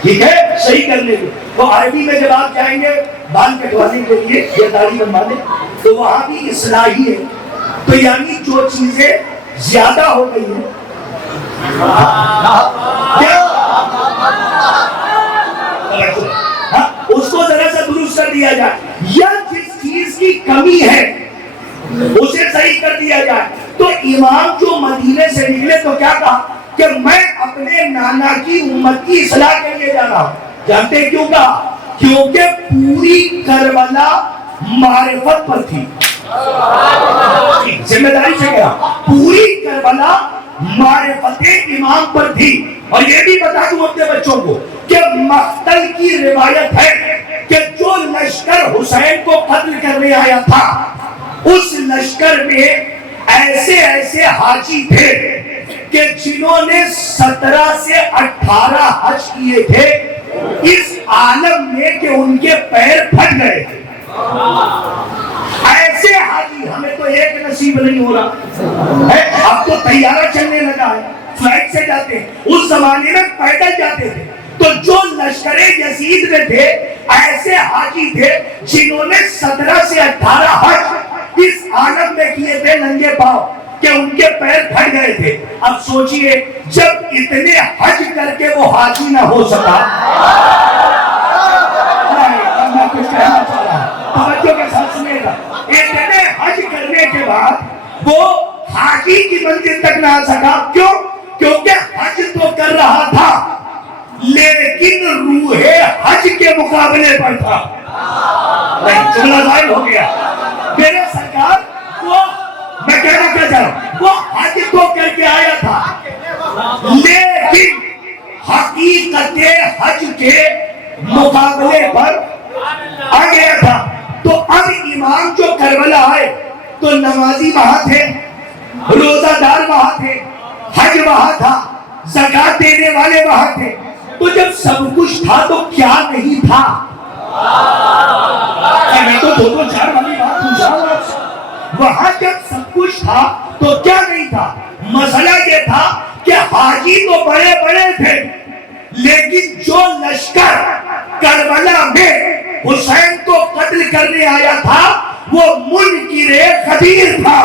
ٹھیک ہے، صحیح کرنے کو. تو عربی میں جب آپ جائیں گے بال کٹوانے کے لیے یا داڑھی بنوانے تو وہاں بھی اصلاح ہی ہے. تو یعنی جو چیزیں زیادہ ہو گئی ہیں اس کو ذرا سا درست کر دیا جائے، یا جس چیز کی کمی ہے اسے صحیح کر دیا جائے. تو امام جو مدینے سے نکلے تو کیا کہا کہ میں اپنے نانا کی امت کی اصلاح کے لیے جا رہا ہوں. جانتے کیوں کہا؟ کیونکہ پوری کربلا معرفت پر تھی. ذمہ داری سے کہا پوری کربلا معرفت امام پر تھی. اور یہ بھی بتا دوں اپنے بچوں کو کہ مقتل کی روایت ہے کہ جو لشکر حسین کو قتل کرنے آیا تھا اس لشکر میں ایسے حاجی تھے کہ جنہوں نے 17 سے 18 حج کیے تھے اس عالم میں کہ ان کے پیر پھٹ گئے تھے. ایسے حاجی ہمیں تو ایک نصیب نہیں ہو رہا ہے. اب تو طیارہ چلنے لگا ہے، فلائٹ سے جاتے ہیں، اس زمانے میں پیدل جاتے تھے. تو جو لشکر یزید میں تھے ایسے حاجی تھے جنہوں نے 17 سے 18 حج اس عالم میں کیے تھے ننگے پاؤں کہ ان کے پیر پھٹ گئے تھے. اب سوچئے جب اتنے حج کر کے وہ حاجی نہ ہو سکا، میں کچھ کہنا چاہ رہا ہوں، توجہ کے ساتھ سنیے گا، اتنے حج کرنے کے بعد وہ حاجی کی منزل تک نہ آ سکا. کیوں؟ کیونکہ حج تو کر رہا تھا لیکن روح حج کے مقابلے پر تھا. جملہ ظاہر ہو گیا. میرے سرکار میں کہنا کیا چاہ رہا ہوں، وہ حج تو کر کے آیا تھا لیکن حقیقت حج کے مقابلے پر آ گیا تھا. تو اب امام جو کربلا آئے تو نمازی وہاں تھے، روزہ دار وہاں تھے، حج وہاں تھا، زکات دینے والے وہاں تھے. تو جب سب کچھ تھا تو کیا نہیں تھا؟ میں تو 2-4 والی بات پوچھا ہوں آپ سے. وہاں جب سب کچھ تھا تو کیا نہیں تھا؟ مسئلہ یہ تھا کہ حاجی تو بڑے بڑے تھے لیکن جو لشکر کربلا میں حسین کو قتل کرنے آیا تھا وہ منکر خبیر تھا.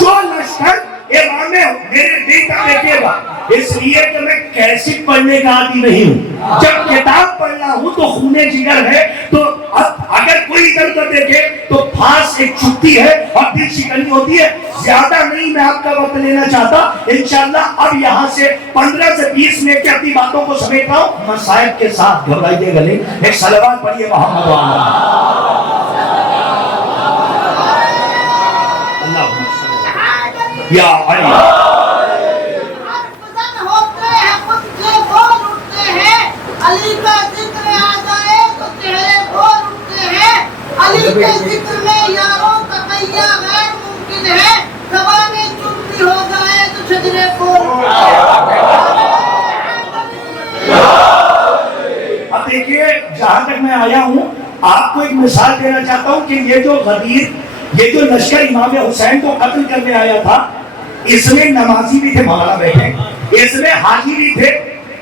جو لشکر امام میرے دیکھا دیکھے گا، اس لیے کہ میں کیسٹ پڑھنے کا عادی نہیں ہوں. جب کتاب پڑھنا ہوں تو خونے جگر ہے. تو اگر کوئی ادھر ادھر دیکھے تو پھانس ایک چھٹی ہے اور دل شکنی ہوتی ہے. زیادہ نہیں میں آپ کا وقت لینا چاہتا. انشاءاللہ اب یہاں سے 15 سے 20 منٹ کی اپنی باتوں کو سمیٹ رہا ہوں. مصائب کے ساتھ گھبرائیے گا نہیں. ایک صلوات پڑھیے محمد یا علی. علی کا ذکر آ جائے تو چہرے بول اٹھتے ہیں. علی کے ذکر میں یاروں کا قیہ غیر ممکن ہے. زبانیں چپتی ہو جائے تو شجرے بول اٹھتے ہیں. اب دیکھیے جہاں تک میں آیا ہوں آپ کو ایک مثال دینا چاہتا ہوں کہ یہ جو غدیر، یہ جو لشکر امام حسین کو قتل کرنے آیا تھا، اس میں نمازی بھی تھے، مولانا بیٹھے، اس میں حاجی بھی تھے،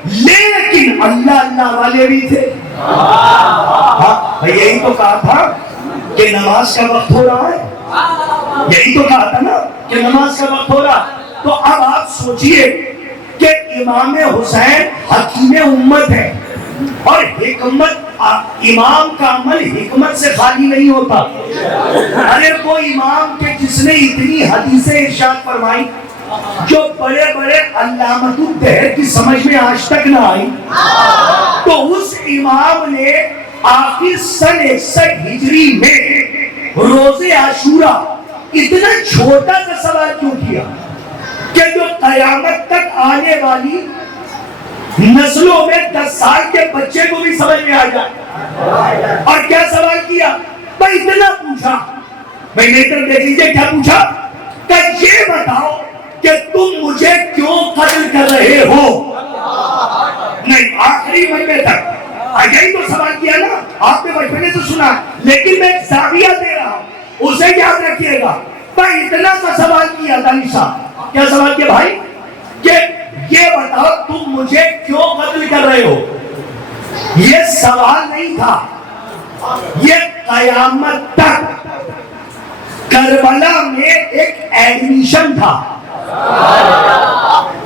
لیکن اللہ اللہ والے بھی تھے. ہاں یہی تو کہا تھا کہ نماز کا وقت ہو رہا ہے، یہی تو کہا تھا نا کہ نماز کا وقت ہو رہا. تو اب آپ سوچئے کہ امام حسین حکیم امت ہے، اور حکمت، امام کا عمل حکمت سے خالی نہیں ہوتا. ارے وہ امام کے جس نے اتنی حدیثیں ارشاد فرمائی جو بڑے بڑے علامت الدہر کی سمجھ میں آج تک نہ آئی، تو اس امام نے آخر سن 61 ہجری میں روز عاشورہ اتنا چھوٹا سا سوال کیوں کیا کہ جو قیامت تک آنے والی نسلوں میں 10 سال کے بچے کو بھی سمجھ میں آ جائے. اور کیا سوال کیا؟ بھائی اتنا پوچھا، بھائی نیتر دیکھ لیجئے کیا پوچھا کہ یہ بتاؤ کہ تم مجھے کیوں قتل کر رہے ہو. نہیں، آخری مرحلے تک یہی تو سوال کیا نا. آپ نے بچپنے سے سنا، لیکن میں ایک زاویہ دے رہا ہوں، اسے یاد رکھیے گا. بھائی اتنا سا سوال کیا دانی صاحب. کیا سوال کیا بھائی؟ کہ یہ بتاؤ تم مجھے کیوں قتل کر رہے ہو. یہ سوال نہیں تھا، یہ قیامت تک کربلا میں ایک ایڈمیشن تھا.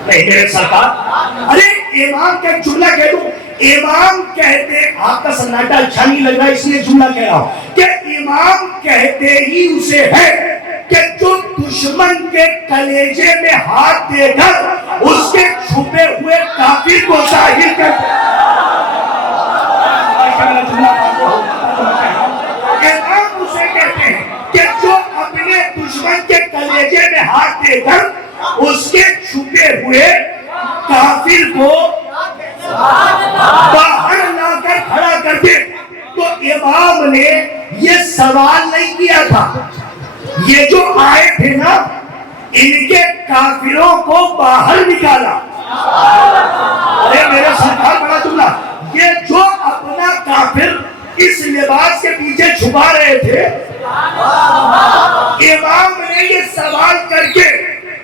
میرے سرکار، ارے امام کا ایک جملہ کہہ دوں. امام کہتے، آپ کا سناٹا اچھا نہیں لگ رہا اس لیے جملہ کہہ رہا ہوں کہ امام کہتے ہی اسے ہے کہ جو دشمن کے کلیجے میں ہاتھ دے کر اس کے چھپے ہوئے کافر کو ظاہر کرتے. امام اسے کہتے ہیں کہ جو اپنے دشمن کے کلیجے میں ہاتھ دے کر اس کے چھپے ہوئے کافر کو باہر لا کر کھڑا کر دے. تو امام نے یہ سوال نہیں کیا تھا، یہ جو آئے تھے نا ان کے کافروں کو باہر نکالا. ارے میرے سرکار بڑا جملہ، یہ جو اپنا کافر اس لباس کے پیچھے چھپا رہے تھے، امام نے یہ سوال کر کے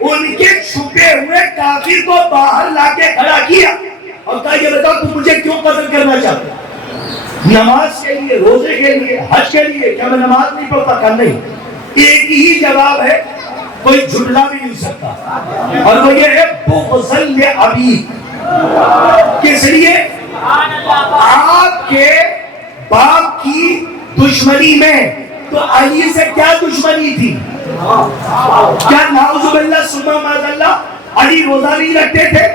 ان کے چھپے ہوئے کافر کو باہر لا کے کھڑا کیا اور کہا یہ بتاؤ تم مجھے کیوں قتل کرنا چاہتے؟ نماز کے لیے، روزے کے لیے، حج کے لیے. کیا میں نماز نہیں پڑھتا؟ کہا نہیں. ایک ہی جواب ہے، کوئی جھٹلا بھی نہیں سکتا، اور وہ یہ ہے بغضاً لأبی. کس لیے؟ آپ کے باپ کی دشمنی میں تو علی سے کیا دشمنی تھی؟ کیا نعوذ باللہ ثم معاذ اللہ علی روزہ نہیں رکھتے تھے؟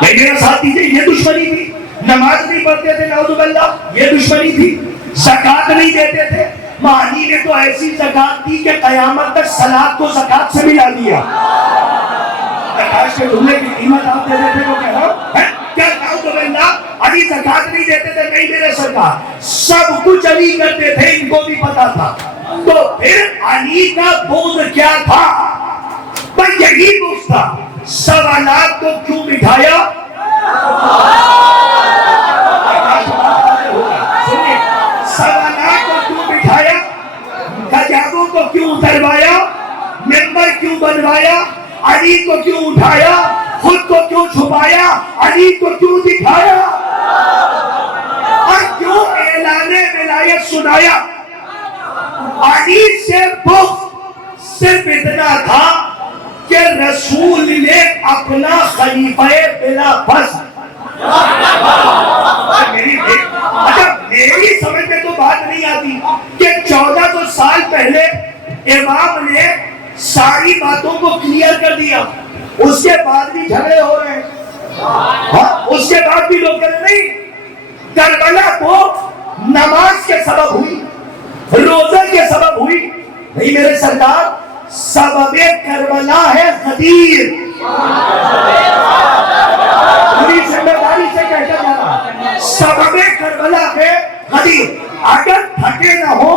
میرے ساتھ دیجئے، یہ دشمنی تھی. نماز نہیں پڑھتے تھے، نعوذ باللہ، یہ دشمنی تھی. زکوٰۃ نہیں دیتے تھے، مہدی نے تو ایسی زکوٰۃ دی کہ قیامت تک صلاۃ کو زکوٰۃ سے ملا دیا. کاش کے جملے کی قیمت آپ دے دیتے تو کہہ رہا ہوں. کیا نعوذ باللہ علی زکوٰۃ نہیں دیتے تھے؟ نہیں میرے سرکار، سب کچھ علی کرتے تھے، ان کو بھی پتا تھا. تو پھر علی کا بغض کیا تھا؟ بس یہی بغض تھا. سوالات کو کیوں بٹھایا؟ سوالات کو کیوں بٹھایا؟ حجابوں کو کیوں اتروایا؟ ممبر کیوں بنوایا؟ علی کو کیوں اٹھایا؟ خود کو کیوں چھپایا؟ علی کو کیوں دکھایا؟ اور کیوں اعلان ولایت سنایا؟ علی سے بغض صرف اتنا تھا کہ رسول نے اپنا خلیفہ بلا بس. میری سمجھ میں تو بات نہیں آتی کہ 1400 سال پہلے امام نے ساری باتوں کو کلیئر کر دیا، اس کے بعد بھی جھگڑے ہو رہے ہیں. اس کے بعد بھی لوگ کہہ رہے نہیں. کربلا تو نماز کے سبب ہوئی، روزہ کے سبب ہوئی. نہیں میرے سرکار، سبب کربلا ہے غدیر. پوری ذمہ داری سے کہتا جا رہا، سبب کربلا ہے غدیر. اگر تھکے نہ ہو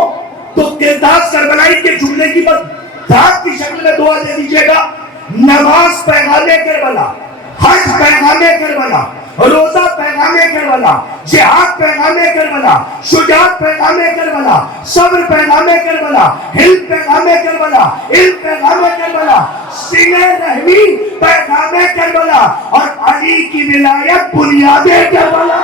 تو کرداس کربلائی کے جملے کی بات دھات کی شکل میں دعا دے دیجئے گا. نماز پیغام کربلا، حج پیغام کربلا، روزہ پیغام کربلا، جہاد پیغام کربلا، شجاعت پیغام کربلا، صبر پیغام کربلا، حلم پیغام کربلا، علم پیغام کربلا، صلہ رحمی پیغام کربلا، اور علی کی ولایت بنیاد کربلا۔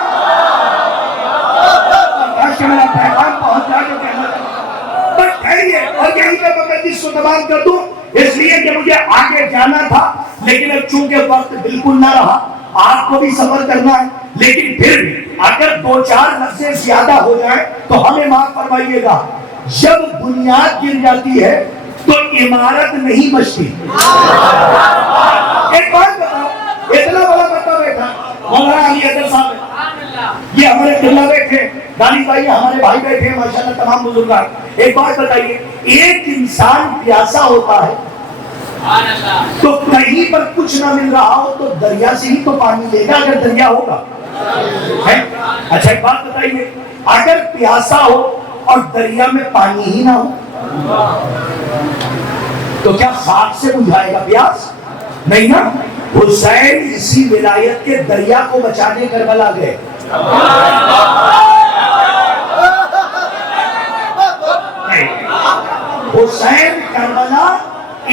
کاش کہ میرا پیغام پہنچ جائے تو کہنا چاہتا بس ہے یہ، اور یہیں پہ میں جس کو تمام کر دوں، اس لیے کہ مجھے آگے جانا تھا، لیکن اب چونکہ وقت بالکل نہ رہا، آپ کو بھی صبر کرنا ہے، لیکن پھر بھی اگر 2-4 لفظیں زیادہ ہو جائیں تو ہمیں معاف فرمائیے گا۔ جب بنیاد گر جاتی ہے تو عمارت نہیں بچتی۔ ایک بات بتاؤ، اتنا بڑا بتا بیٹھا مولانا علی حیدر صاحب ہے، یہ ہمارے قبلہ بیٹھے، دانی بھائی ہمارے بھائی بیٹھے ہیں، ماشاءاللہ تمام بزرگان۔ ایک بات بتائیے، ایک انسان پیاسا ہوتا ہے تو کہیں پر کچھ نہ مل رہا ہو تو دریا سے ہی تو پانی لے گا، اگر دریا ہوگا۔ اچھا ایک بات بتائیے، اگر پیاسا ہو اور دریا میں پانی ہی نہ ہو تو کیا خاک سے بجھائے گا پیاس؟ نہیں نا۔ حسین اسی ولایت کے دریا کو بچانے کربلا گئے۔ حسین کربلا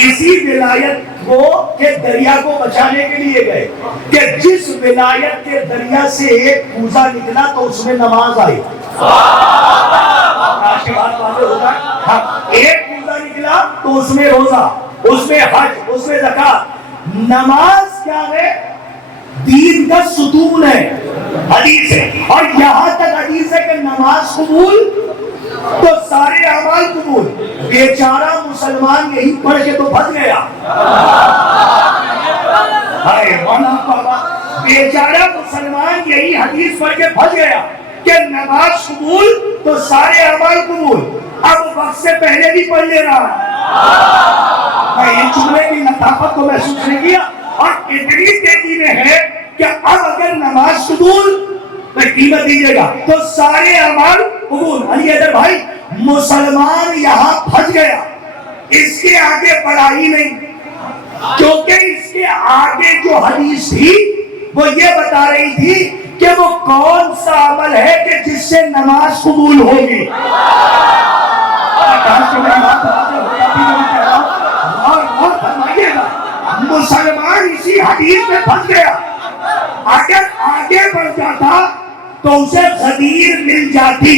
اسی ولایت کو کے دریا کو بچانے کے لیے گئے کہ جس ولایت کے دریا سے ایک کوزہ نکلا تو اس میں نماز آئی۔ آج کے بعد واضح ہوگا، ایک کوزہ نکلا تو اس میں روزہ، اس میں حج، اس میں زکات۔ نماز کیا ہے؟ دین کا ستون ہے، حدیث ہے، اور یہاں تک حدیث ہے کہ نماز قبول تو سارے اعمال قبول۔ بیچارہ مسلمان یہی پڑھ کے تو پھنس گیا۔ بیچارہ مسلمان یہی حدیث پڑھ کے پھنس گیا کہ نماز قبول تو سارے اعمال قبول۔ اب وقت سے پہلے بھی پڑھ لے رہا ہے۔ میں یہ جملے کی لطافت کو محسوس نہیں کیا، اور اتنی تیزی میں ہے کہ اب اگر نماز قبول قیمت دیجیے گا تو سارے اعمال قبول۔ علی حیدر بھائی، مسلمان یہاں پھنس گیا، اس کے آگے بڑھا ہی نہیں، کیونکہ اس کے آگے جو حدیث تھی وہ یہ بتا رہی تھی کہ وہ کون سا عمل ہے کہ جس سے نماز قبول ہوگی۔ اور فرمائیے گا، مسلمان اسی حدیث میں پھنس گیا۔ اگر آگے بڑھ جاتا تو اسے غدیر مل جاتی،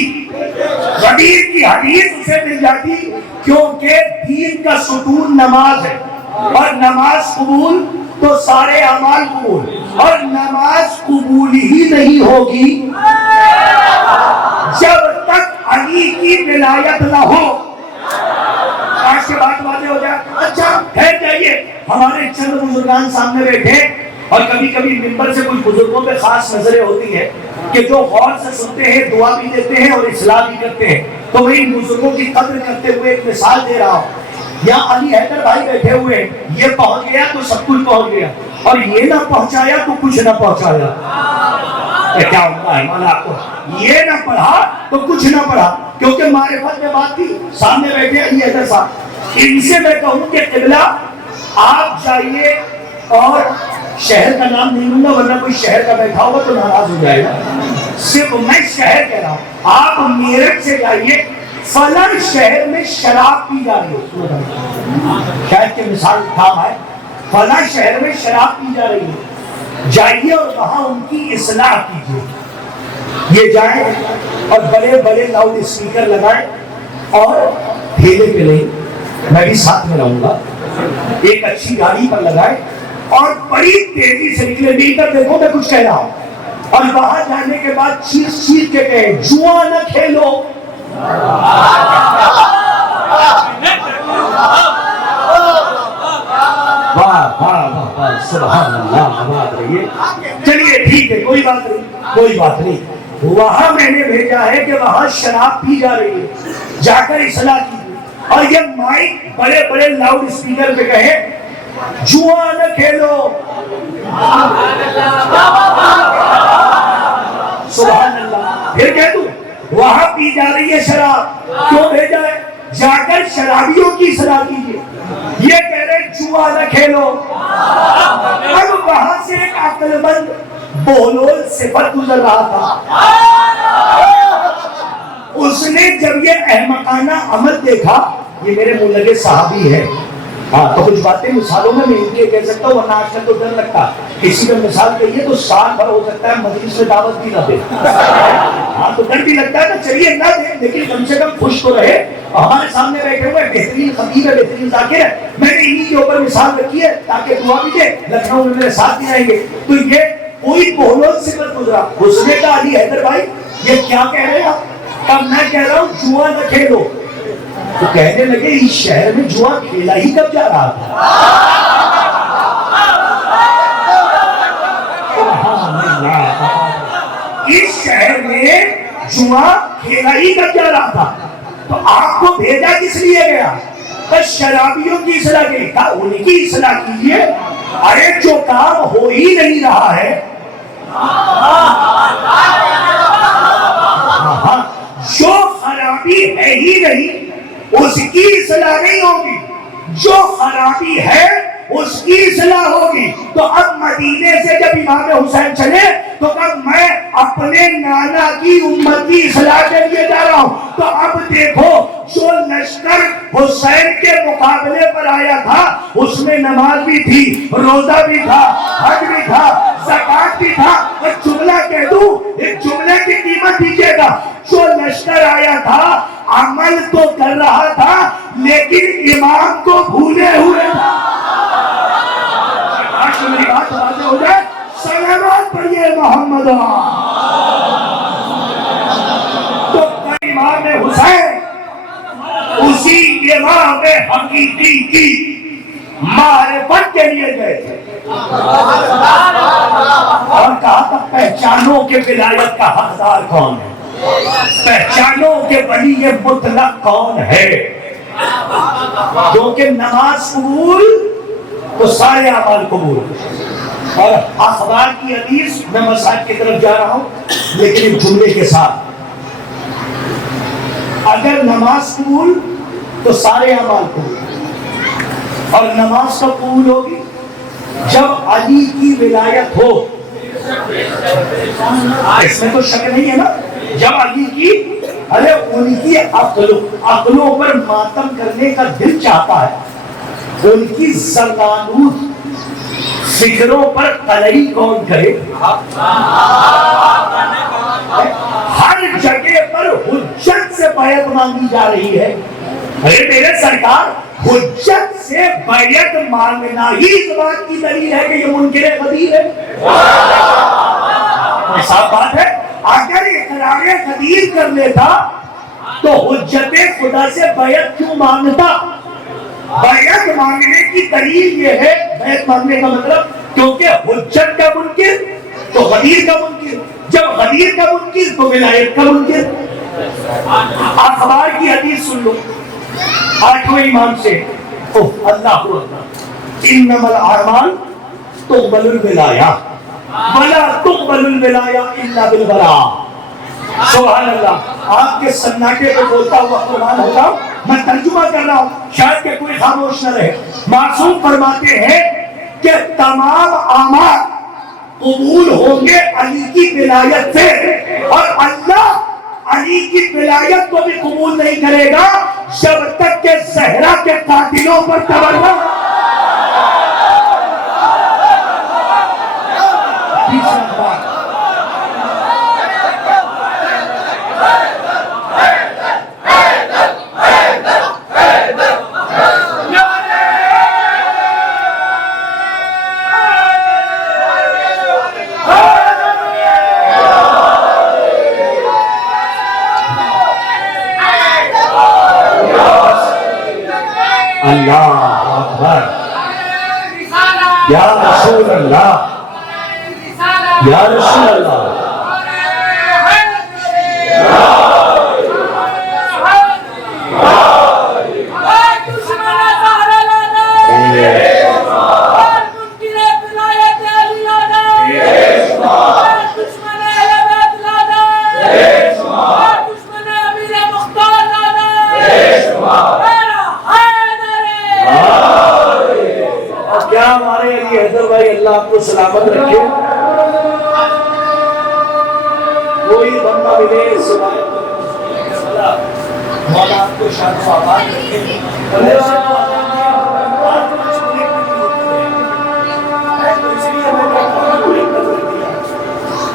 غدیر کی حدیث اسے مل جاتی، کیونکہ دین کا ستون نماز ہے، اور نماز قبول تو سارے اعمال قبول، اور نماز قبول ہی نہیں ہوگی جب تک علی کی ولایت نہ ہو۔ آج کے بعد باتیں ہو جائیں۔ اچھا ٹھہر جائیے، ہمارے چند بزرگان سامنے بیٹھے، اور کبھی کبھی ممبر سے کچھ بزرگوں پہ خاص نظریں ہوتی ہیں کہ جو غور سے سنتے ہیں، دعا بھی دیتے ہیں اور اصلاح بھی کرتے ہیں، تو میں ان بزرگوں کی قدر کرتے ہوئے ایک مثال دے رہا ہوں۔ یہاں علی حیدر بھائی بیٹھے ہوئے ہیں، یہ پہنچ گیا تو سب کچھ پہنچ گیا، اور یہ نہ پہنچایا تو کچھ نہ پہنچایا۔ کیا ہوتا ہے مولا آپ کو؟ یہ نہ پڑھا تو کچھ نہ پڑھا، کیونکہ معرفت میں بات تھی۔ سامنے بیٹھے علی حیدر صاحب، ان سے میں کہوں کہ قبلہ آپ جائیے، اور شہر کا نام نہیں لوں گا ورنہ کوئی شہر کا بیٹھا ہوگا تو ناراض ہو جائے گا، صرف میں شہر کہہ رہا ہوں۔ آپ میرٹھ سے جائیے، فلاں شہر میں شراب پی جا رہی ہے، شاید کہ مثال کام ہے، فلاں شہر میں شراب پی جا رہی ہے، جائیے اور وہاں ان کی اصلاح کیجیے۔ یہ جائیں اور بڑے بڑے لاؤڈ اسپیکر لگائیں اور ٹھیلے پہ لیں، میں بھی ساتھ میں رہوں گا، ایک اچھی گاڑی پر لگائیں اور بڑی تیزی سے نکلے، میٹر دیکھو میں کچھ کہہ رہا ہوں، اور وہاں جانے کے بعد چیخ چیخ کے کہیں جوا نہ کھیلو۔ واہ واہ واہ، سبحان اللہ، آباد رہیے۔ چلیے ٹھیک ہے، کوئی بات نہیں، کوئی بات نہیں۔ وہاں میں نے بھیجا ہے کہ وہاں شراب پی جا رہی ہے، جا کر اصلاح کیجیے، اور یہ مائک بڑے بڑے لاؤڈ اسپیکر پہ کہے جوا نہ کھیلو۔ سبحان اللہ۔ پھر کہہ دوں وہاں پی جا رہی ہے شراب، کیوں بھیجا ہے؟ جا کر شرابیوں کی اصلاح کیجیے۔ یہ کہہ رہے جوا نہ کھیلو، اب وہاں سے ایک عقل مند بہلول صفت گزر رہا تھا. اس نے جب یہ احمقانہ عمل دیکھا، یہ میرے منہ لگے صحابی ہے، ہاں تو کچھ باتیں مثالوں میں ان کے کہہ سکتا ہوں، ورنہ آج کل تو ڈر لگتا کسی کا مثال کہیے تو سال بھر ہو سکتا ہے مجلس میں دعوت بھی نہ دے. ہاں تو ڈر بھی لگتا ہے، تو چلیے نہ دے لیکن کم سے کم خوش تو رہے. ہمارے سامنے بیٹھے ہوئے بہترین خطیب ہے، بہترین ذاکر ہے، میں نے انہی کے اوپر مثال رکھی ہے تاکہ دعا بھی دے، لکھنؤ میں میرے ساتھ بھی آئیں گے. تو یہ کوئی بہلول صفت گزرا. اس نے کہا علی حیدر بھائی یہ کیا کہہ رہے آپ؟ کب میں کہہ رہا ہوں جوا نہ کھیلو. تو کہنے لگے اس شہر میں جوا کھیلا ہی کب جا رہا تھا؟ اس شہر میں جوا کھیلا ہی کب جا رہا تھا؟ تو آپ کو بھیجا کس لیے گیا؟ بس شرابیوں کی اصلاح کے لیے. کہا ان کی اصلاح کیجیے. ارے جو کام ہو ہی نہیں رہا ہے، جو خرابی ہے ہی نہیں اس کی اصلاح نہیں ہوگی، جو خرابی ہے اس کی اصلاح ہوگی. تو اب مدینے سے جب امام حسین چلے تو اب میں اپنے نانا کی امت کی اصلاح کے لیے جا رہا ہوں. تو اب دیکھو جو لشکر حسین کے مقابلے پر آیا تھا اس میں نماز بھی تھی، روزہ بھی تھا، حج بھی تھا، زکات بھی تھا. اور جملہ کہہ دوں، ایک جملے کی قیمت دیجیے گا. جو لشکر آیا تھا عمل تو کر رہا تھا لیکن امام کو بھولے ہوئے تھا. میری بات واضح ہو جائے، صلوات پڑھیے محمد. تو امام حسین اسی امام حقیقی کی معرفت کے لیے گئے تھے اور کہا تھا پہچانو کہ ولایت کا حقدار کون ہے، پہچانو کہ ولی مطلق کون ہے. کیونکہ نماز قبول تو سارے اعمال قبول. اور اخبار کی حدیث میں مسائل کی طرف جا رہا ہوں لیکن ایک جملے کے ساتھ، اگر نماز قبول تو سارے اعمال قبول. اور نماز کب قبول ہوگی؟ جب علی کی ولایت ہو. اس میں تو شک نہیں ہے نا. جب علی کی، ارے ان کی عقلوں پر ماتم کرنے کا دل چاہتا ہے، ان کی زردانوت فکروں پر قلعی کون کرے؟ ہر جگہ پر حجت سے بیعت مانگی جا رہی ہے. ارے میرے سرکار، حجت سے بیعت مانگنا ہی اس بات کی دلیل ہے کہ یہ منکر قدیر ہے. صاف بات ہے. اگر اقرار قدیر کر لیتا تو حجت خدا سے بیعت کیوں مانگتا؟ بیعت مانگنے کی دلیل یہ ہے، بیعت مانگنے کا مطلب کیونکہ حجت کا منکر تو غدیر کا منکر، جب غدیر کا منکر تو ولایت کا منکر. اخبار کی حدیث سن لو 8ویں امام سے. اللہ اکبر. انما الاعمال تقبل الولایہ ولا تقبل الولایہ الا بالبراء. سبحان اللہ. آپ کے سناٹے پہ بولتا ہوا قرآن ہوتا ہوں، میں ترجمہ کر رہا ہوں شاید کہ کوئی خاموش نہ رہے. معصوم فرماتے ہیں کہ تمام اعمال قبول ہوں گے علی کی ولایت سے، اور اللہ علی کی ولایت کو بھی قبول نہیں کرے گا جب تک کہ زہرا کے قاتلوں پر تبرہ. اللہ اکبر. یا رسول اللہ، یا رسول اللہ. اللہ آپ کو سلامت رکھے. رکھے. کوئی بندہ ملے سوائے مولا آپ کو شاد و آباد رکھے.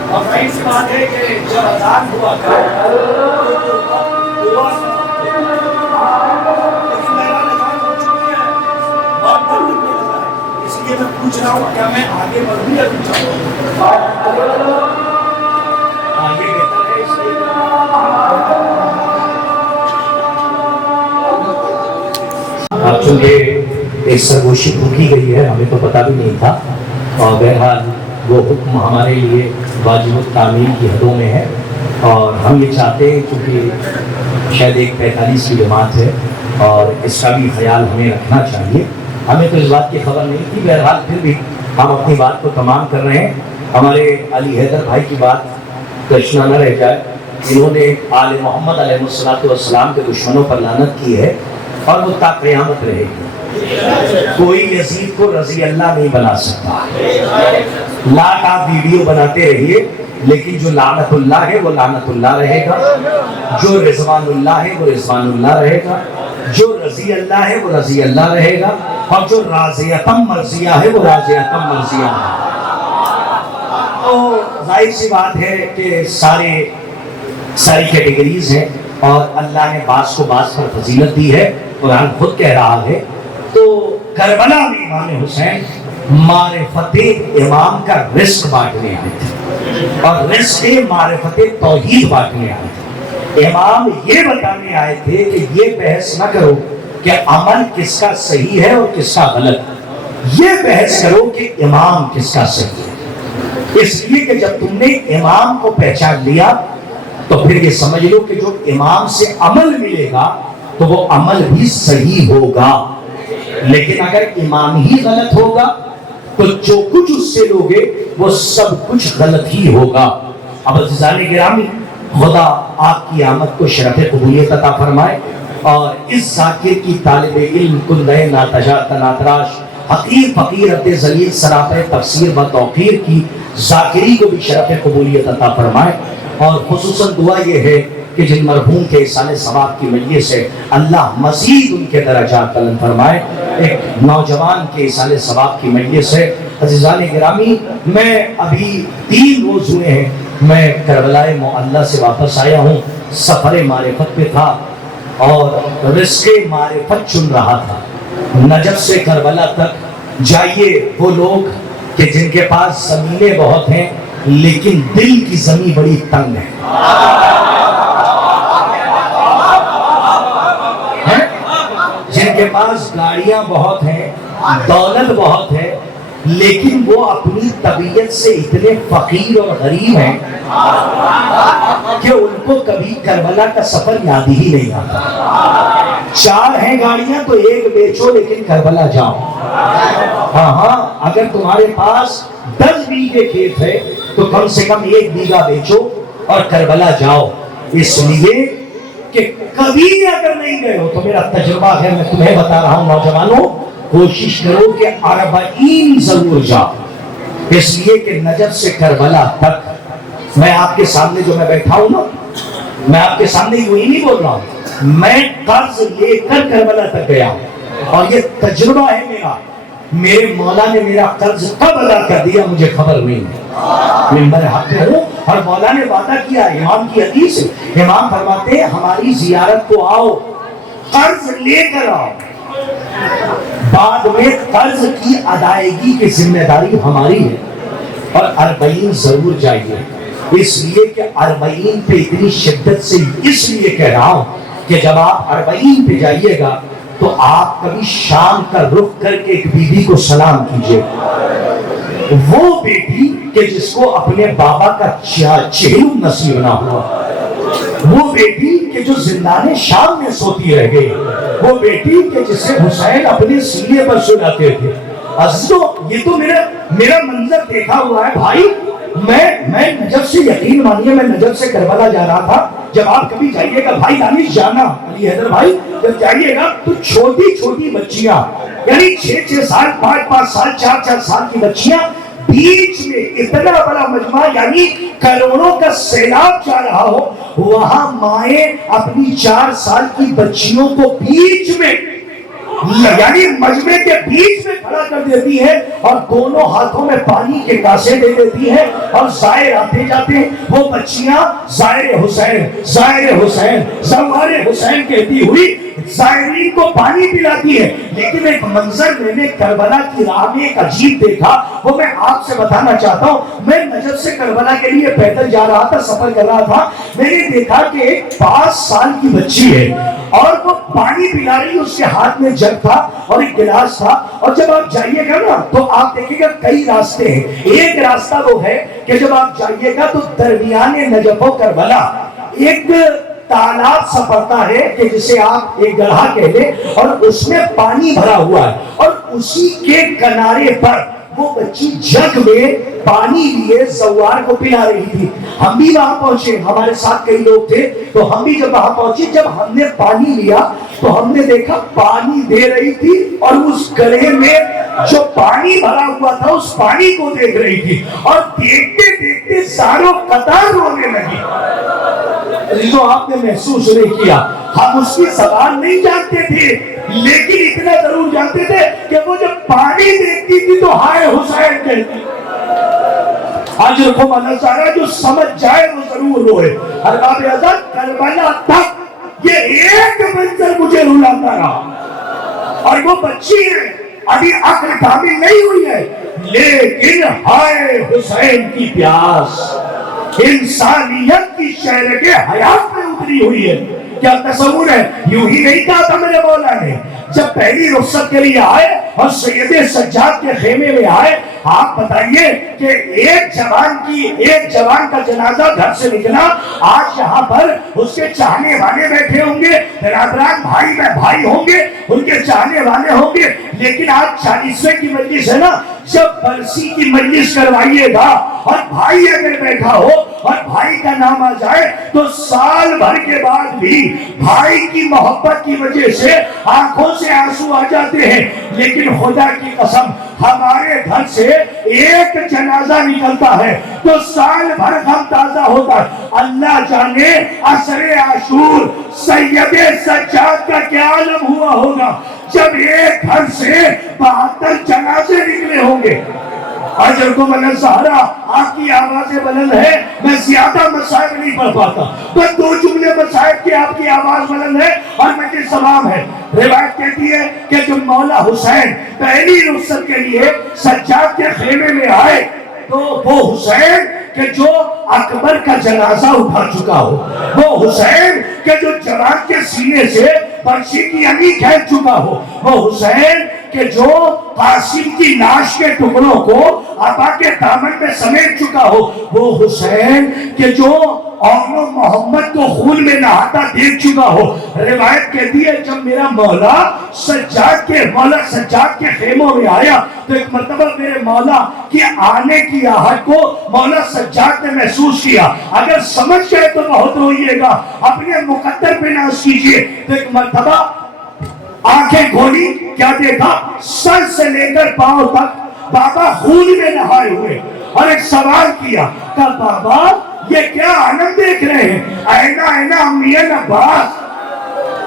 اور ظاہر سی بات ہے کہ جب اذان ہوا کرے دعا لیکن میرا اذان ہو چکی ہے، بہت ڈر لگنے لگا ہے، اس لیے میں پوچھ رہا ہوں کیا میں آگے بڑھوں یا پیچھے بڑھوں؟ آگے بہتر ہے. اس لیے اب چونکہ ایک سرگوشی روکی گئی ہے، ہمیں تو پتہ بھی نہیں تھا، اور بہرحال وہ حکم ہمارے لیے واجب التعمیل کی حدوں میں ہے، اور ہم یہ چاہتے ہیں کیونکہ شاید ایک 45 کی جماعت ہے اور اس کا بھی خیال ہمیں رکھنا چاہیے. ہمیں تو اس بات کی خبر نہیں تھی، بہرحال پھر بھی ہم اپنی بات کو تمام کر رہے ہیں. ہمارے علی حیدر بھائی کی بات تشنا نہ رہ جائے. انہوں نے آل محمد علیہ السلام کے دشمنوں پر لعنت کی ہے اور وہ تا قیامت رہے گی. کوئی یزید کو رضی اللہ نہیں بنا سکتا. لاکھ آپ ویڈیو بناتے رہیے لیکن جو لعنت اللہ ہے وہ لعنت اللہ رہے گا، جو رضوان اللہ ہے وہ رضوان اللہ رہے گا، جو رضی اللہ ہے وہ رضی اللہ رہے گا، اور جو راضیتم مرضیہ ہے وہ راضیتم مرضیہ ہے. تو ظاہر سی بات ہے کہ ساری کیٹیگریز ہیں اور اللہ نے بعض کو بعض پر فضیلت دی ہے. قرآن خود کہہ رہا ہے. تو کربلا میں امام حسین معرفت امام کا رزق بانٹنے آئے تھے اور رزق معرفت توحید بانٹنے آئے تھے. امام یہ بتانے آئے تھے کہ یہ بحث نہ کرو کہ عمل کس کا صحیح ہے اور کس کا غلط، یہ بحث کرو کہ امام کس کا صحیح ہے. اس لیے کہ جب تم نے امام کو پہچان لیا تو پھر یہ سمجھ لو کہ جو امام سے عمل ملے گا تو وہ عمل بھی صحیح ہوگا. لیکن اگر امام ہی غلط ہوگا تو جو کچھ اس سے لوگے وہ سب کچھ غلط ہی ہوگا. اب عزیزان گرامی، خدا آپ کی آمد کو شرف قبولیت عطا فرمائے اور اس ذاکر کی طالب علم کندہ ناتجات ناتراش حقیر فقیر عبد ذلیل سراپہ تفسیر و توقیر کی ذاکری کو بھی شرف قبولیت عطا فرمائے. اور خصوصاً دعا یہ ہے کہ جن مرحوم کے احسان ثواب کی مجلس سے اللہ مزید ان کے درجات بلند فرمائے. ایک نوجوان کے احسان ثواب کی مجلس سے عزیزان گرامی، میں ابھی 3 روز ہوئے ہیں میں کربلائے معلیٰ سے واپس آیا ہوں. سفر معرفت پہ تھا اور رزق معرفت چن رہا تھا. نجف سے کربلا تک جائیے وہ لوگ کہ جن کے پاس زمینیں بہت ہیں لیکن دل کی زمین بڑی تنگ ہے. جن کے پاس گاڑیاں بہت ہیں، دولت بہت ہے، لیکن وہ اپنی طبیعت سے اتنے فقیر اور غریب ہیں کہ ان کو کبھی کربلا کا سفر یاد ہی نہیں آتا. 4 ہیں گاڑیاں تو 1 بیچو لیکن کربلا جاؤ. ہاں اگر تمہارے پاس 10 بیگھے کھیت ہے تو کم سے کم 1 بیگھہ بیچو اور کربلا جاؤ. اس لیے کہ کبھی اگر نہیں گئے ہو تو میرا تجربہ ہے، میں تمہیں بتا رہا ہوں نوجوانوں، کوشش کرو کہ 40 ضرور جاؤ. اس لیے کہ نجف سے کربلا تک میں آپ کے سامنے جو میں بیٹھا ہوں نا، میں آپ کے سامنے یوں ہی نہیں بول رہا ہوں، میں قرض لے کر کربلا تک گیا ہوں اور یہ تجربہ ہے میرا. میرے مولا نے میرا قرض کب ادا کر دیا مجھے خبر نہیں ہے. ممبر حق پہ ہوں اور مولا نے وعدہ کیا. امام کی حدیث ہے، امام فرماتے ہیں ہماری زیارت کو آؤ، قرض لے کر آؤ، بعد میں قرض کی ادائیگی کی ذمہ داری ہماری ہے. اور 40 ضرور جائیے. اس لیے کہ 40 پہ اتنی شدت سے اس لیے کہہ رہا ہوں کہ جب آپ 40 پہ جائیے گا تو آپ کبھی شام کا رخ کر کے ایک بیوی کو سلام کیجئے. وہ بیٹی کہ جس کو اپنے بابا کا چہرہ نصیب نہ ہوا، وہ بیٹی کہ جو زندان شام میں سوتی رہ گئی، وہ بیٹی کہ جسے حسین اپنے سینے پر سلاتے تھے. عزیزو، یہ تو میرا منظر دیکھا ہوا ہے بھائی. میں نجف سے، یقین مانیے میں نجف سے کربلا جا رہا تھا. جب آپ کبھی جائیے گا بھائی دانش جانا، علی حیدر بھائی جب جائیے گا تو چھوٹی چھوٹی بچیاں، یعنی 6 سال 5 سال 4 سال کی بچیاں بیچ میں اتنا بڑا مجمع یعنی کروڑوں کا سیلاب جا رہا ہو، وہاں مائیں اپنی 4 سال کی بچیوں کو بیچ میں یعنی مجمع کے بیچ میں کھڑا کر دیتی ہے اور دونوں ہاتھوں میں پانی کے کاسے دے دیتی ہے اور زائر آتے جاتے ہیں، وہ بچیاں زائر حسین زائر حسین زوار حسین کہتی ہوئی زائرین کو پانی پلاتی ہے۔ لیکن ایک منظر میں نے کربلا کی راہ میں ایک عجیب دیکھا، وہ میں آپ سے بتانا چاہتا ہوں۔ میں نجف سے کربلا کے لیے پیدل جا رہا تھا، سفر کر رہا تھا، میں نے دیکھا کہ ایک 5 سال کی بچی ہے اور وہ پانی پلا رہی، اس کے ہاتھ میں جگ تھا اور ایک گلاس تھا۔ اور جب آپ جائیے گا نا تو آپ دیکھیں گا کئی راستے ہیں، ایک راستہ وہ ہے کہ جب آپ جائیے گا تو درمیان نجف و کربلا ایک تالاب سا پڑتا ہے کہ جسے آپ ایک گڑھا کہہ لیں، اور اس میں پانی بھرا ہوا ہے، اور اسی کے کنارے پر وہ بچی جگ میں پانی لیے زوار کو پلا رہی تھی۔ ہم بھی وہاں پہنچے، ہمارے ساتھ کئی لوگ تھے، تو ہم بھی جب وہاں پہنچے، جب ہم نے پانی لیا تو ہم نے دیکھا پانی دے رہی تھی اور اس گڑھے میں جو پانی بھرا ہوا تھا اس پانی کو دیکھ رہی تھی، اور دیکھتے دیکھتے ساروں قطار رونے لگی۔ جو آپ نے محسوس نہیں کیا، ہم اس کی زبان نہیں جانتے تھے، لیکن اتنا ضرور جانتے تھے کہ وہ جب پانی دیکھتی تھی تو ہائے حسین کہتی۔ آج رکھو منظرہ جو سمجھ جائے وہ ضرور روئے۔ ارباب حضرت کربلا تک یہ ایک منظر مجھے رلاتا رہا، اور وہ بچی ہے، ابھی عقل کامل نہیں ہوئی ہے، لیکن ہائے حسین کی پیاس انسانیت کی شہرگ حیات میں اتری ہوئی ہے۔ کیا تصور ہے؟ یوں ہی نہیں کہا تھا میرے مولا نے جب پہلی رخصت کے لیے آئے اور سید سجاد کے خیمے میں آئے، آپ بتائیے کہ ایک جوان کا جنازہ گھر سے نکلا، آج یہاں پر اس کے چاہنے والے بیٹھے ہوں گے، برادران بھائی میں بھائی ہوں گے، ان کے چاہنے والے ہوں گے، لیکن آج 40ویں کی مجلس ہے نا، جب برسی کی مجلس کروائیے گا اور بھائی اگر بیٹھا ہو اور بھائی کا نام آ جائے تو سال بھر کے بعد بھی بھائی کی محبت کی وجہ سے آنکھوں سے آنسو آ جاتے ہیں، لیکن خدا کی قسم ہمارے گھر سے ایک جنازہ نکلتا ہے تو سال بھر غم تازہ ہوتا ہے۔ اللہ جانے عصر عاشور سید سجاد کا کیا عالم ہوا ہوگا جب ایک گھر سے 72 جنازے نکلے ہوں گے۔ اجر کو بلند سہارا، آپ کی آوازیں بلند ہے، میں زیادہ مسائب نہیں پڑھ پاتا، بس 2 جملے مسائب کی آپ کی آواز بلند ہے اور مجھے سلام ہے۔ روایت کہتی ہے کہ جب مولا حسین پہلی رخصت کے لیے سجاد کے خیمے میں آئے تو وہ حسین کہ جو اکبر کا جنازہ اٹھا چکا ہو، وہ حسین کہ جو جوان کے سینے سے پرچی کی علی کھینچ چکا ہو، وہ حسین کہ جو قاسم کی لاش کے ٹکڑوں کو آبا کے دامن میں سمیٹ چکا ہو، وہ حسین کہ جو اولو محمد کو خون میں نہاتا دیکھ چکا ہو۔ روایت کہتی ہے جب میرا مولا سجاد کے خیموں میں آیا تو ایک مرتبہ میرے مولا کی آنے کی آہٹ کو مولا سجاد نے محسوس کیا۔ اگر سمجھ گئے تو بہت روئیے گا، اپنے مقدر پہ ناز کیجئے۔ تو ایک مرتبہ آنکھیں کھولی، کیا دیکھا؟ سر سے لے کر پاؤں تک بابا خون میں نہائے ہوئے، اور ایک سوال کیا کہ بابا یہ کیا عالم دیکھ رہے ہیں؟ اینا اینا امی عباس،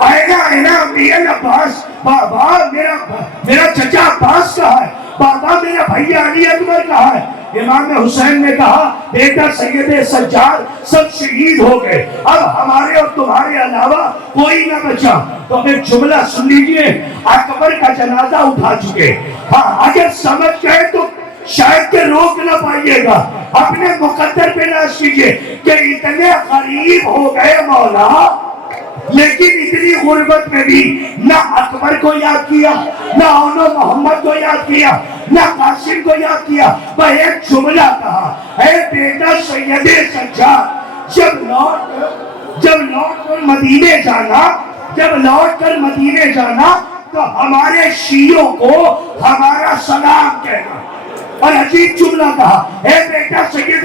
اینا اینا امی عباس، بابا میرا چچا عباس کہاں ہے؟ بابا میرا بھائی علی اکبر کہاں ہے؟ امام حسین نے کہا بیٹا سید سجاد سب شہید ہو گئے، اب ہمارے اور تمہارے علاوہ کوئی نہ بچا۔ تو ایک جملہ سن لیجئے، اکبر کا جنازہ اٹھا چکے۔ ہاں اگر سمجھ گئے تو شاید کہ روک نہ پائیے گا، اپنے مقدر پہ ناز کیجئے کہ اتنے قریب ہو گئے مولا، لیکن اتنی غربت میں بھی نہ اکبر کو یاد کیا، نہ اولو محمد کو یاد کیا، نہ قاسم کو یاد کیا، وہ ایک جملہ کہا، اے بیٹا سید سجاد جب لوٹ کر مدینے جانا تو ہمارے شیعوں کو ہمارا سلام کہنا۔ اور عجیب جملہ کہا، اے بیٹا سید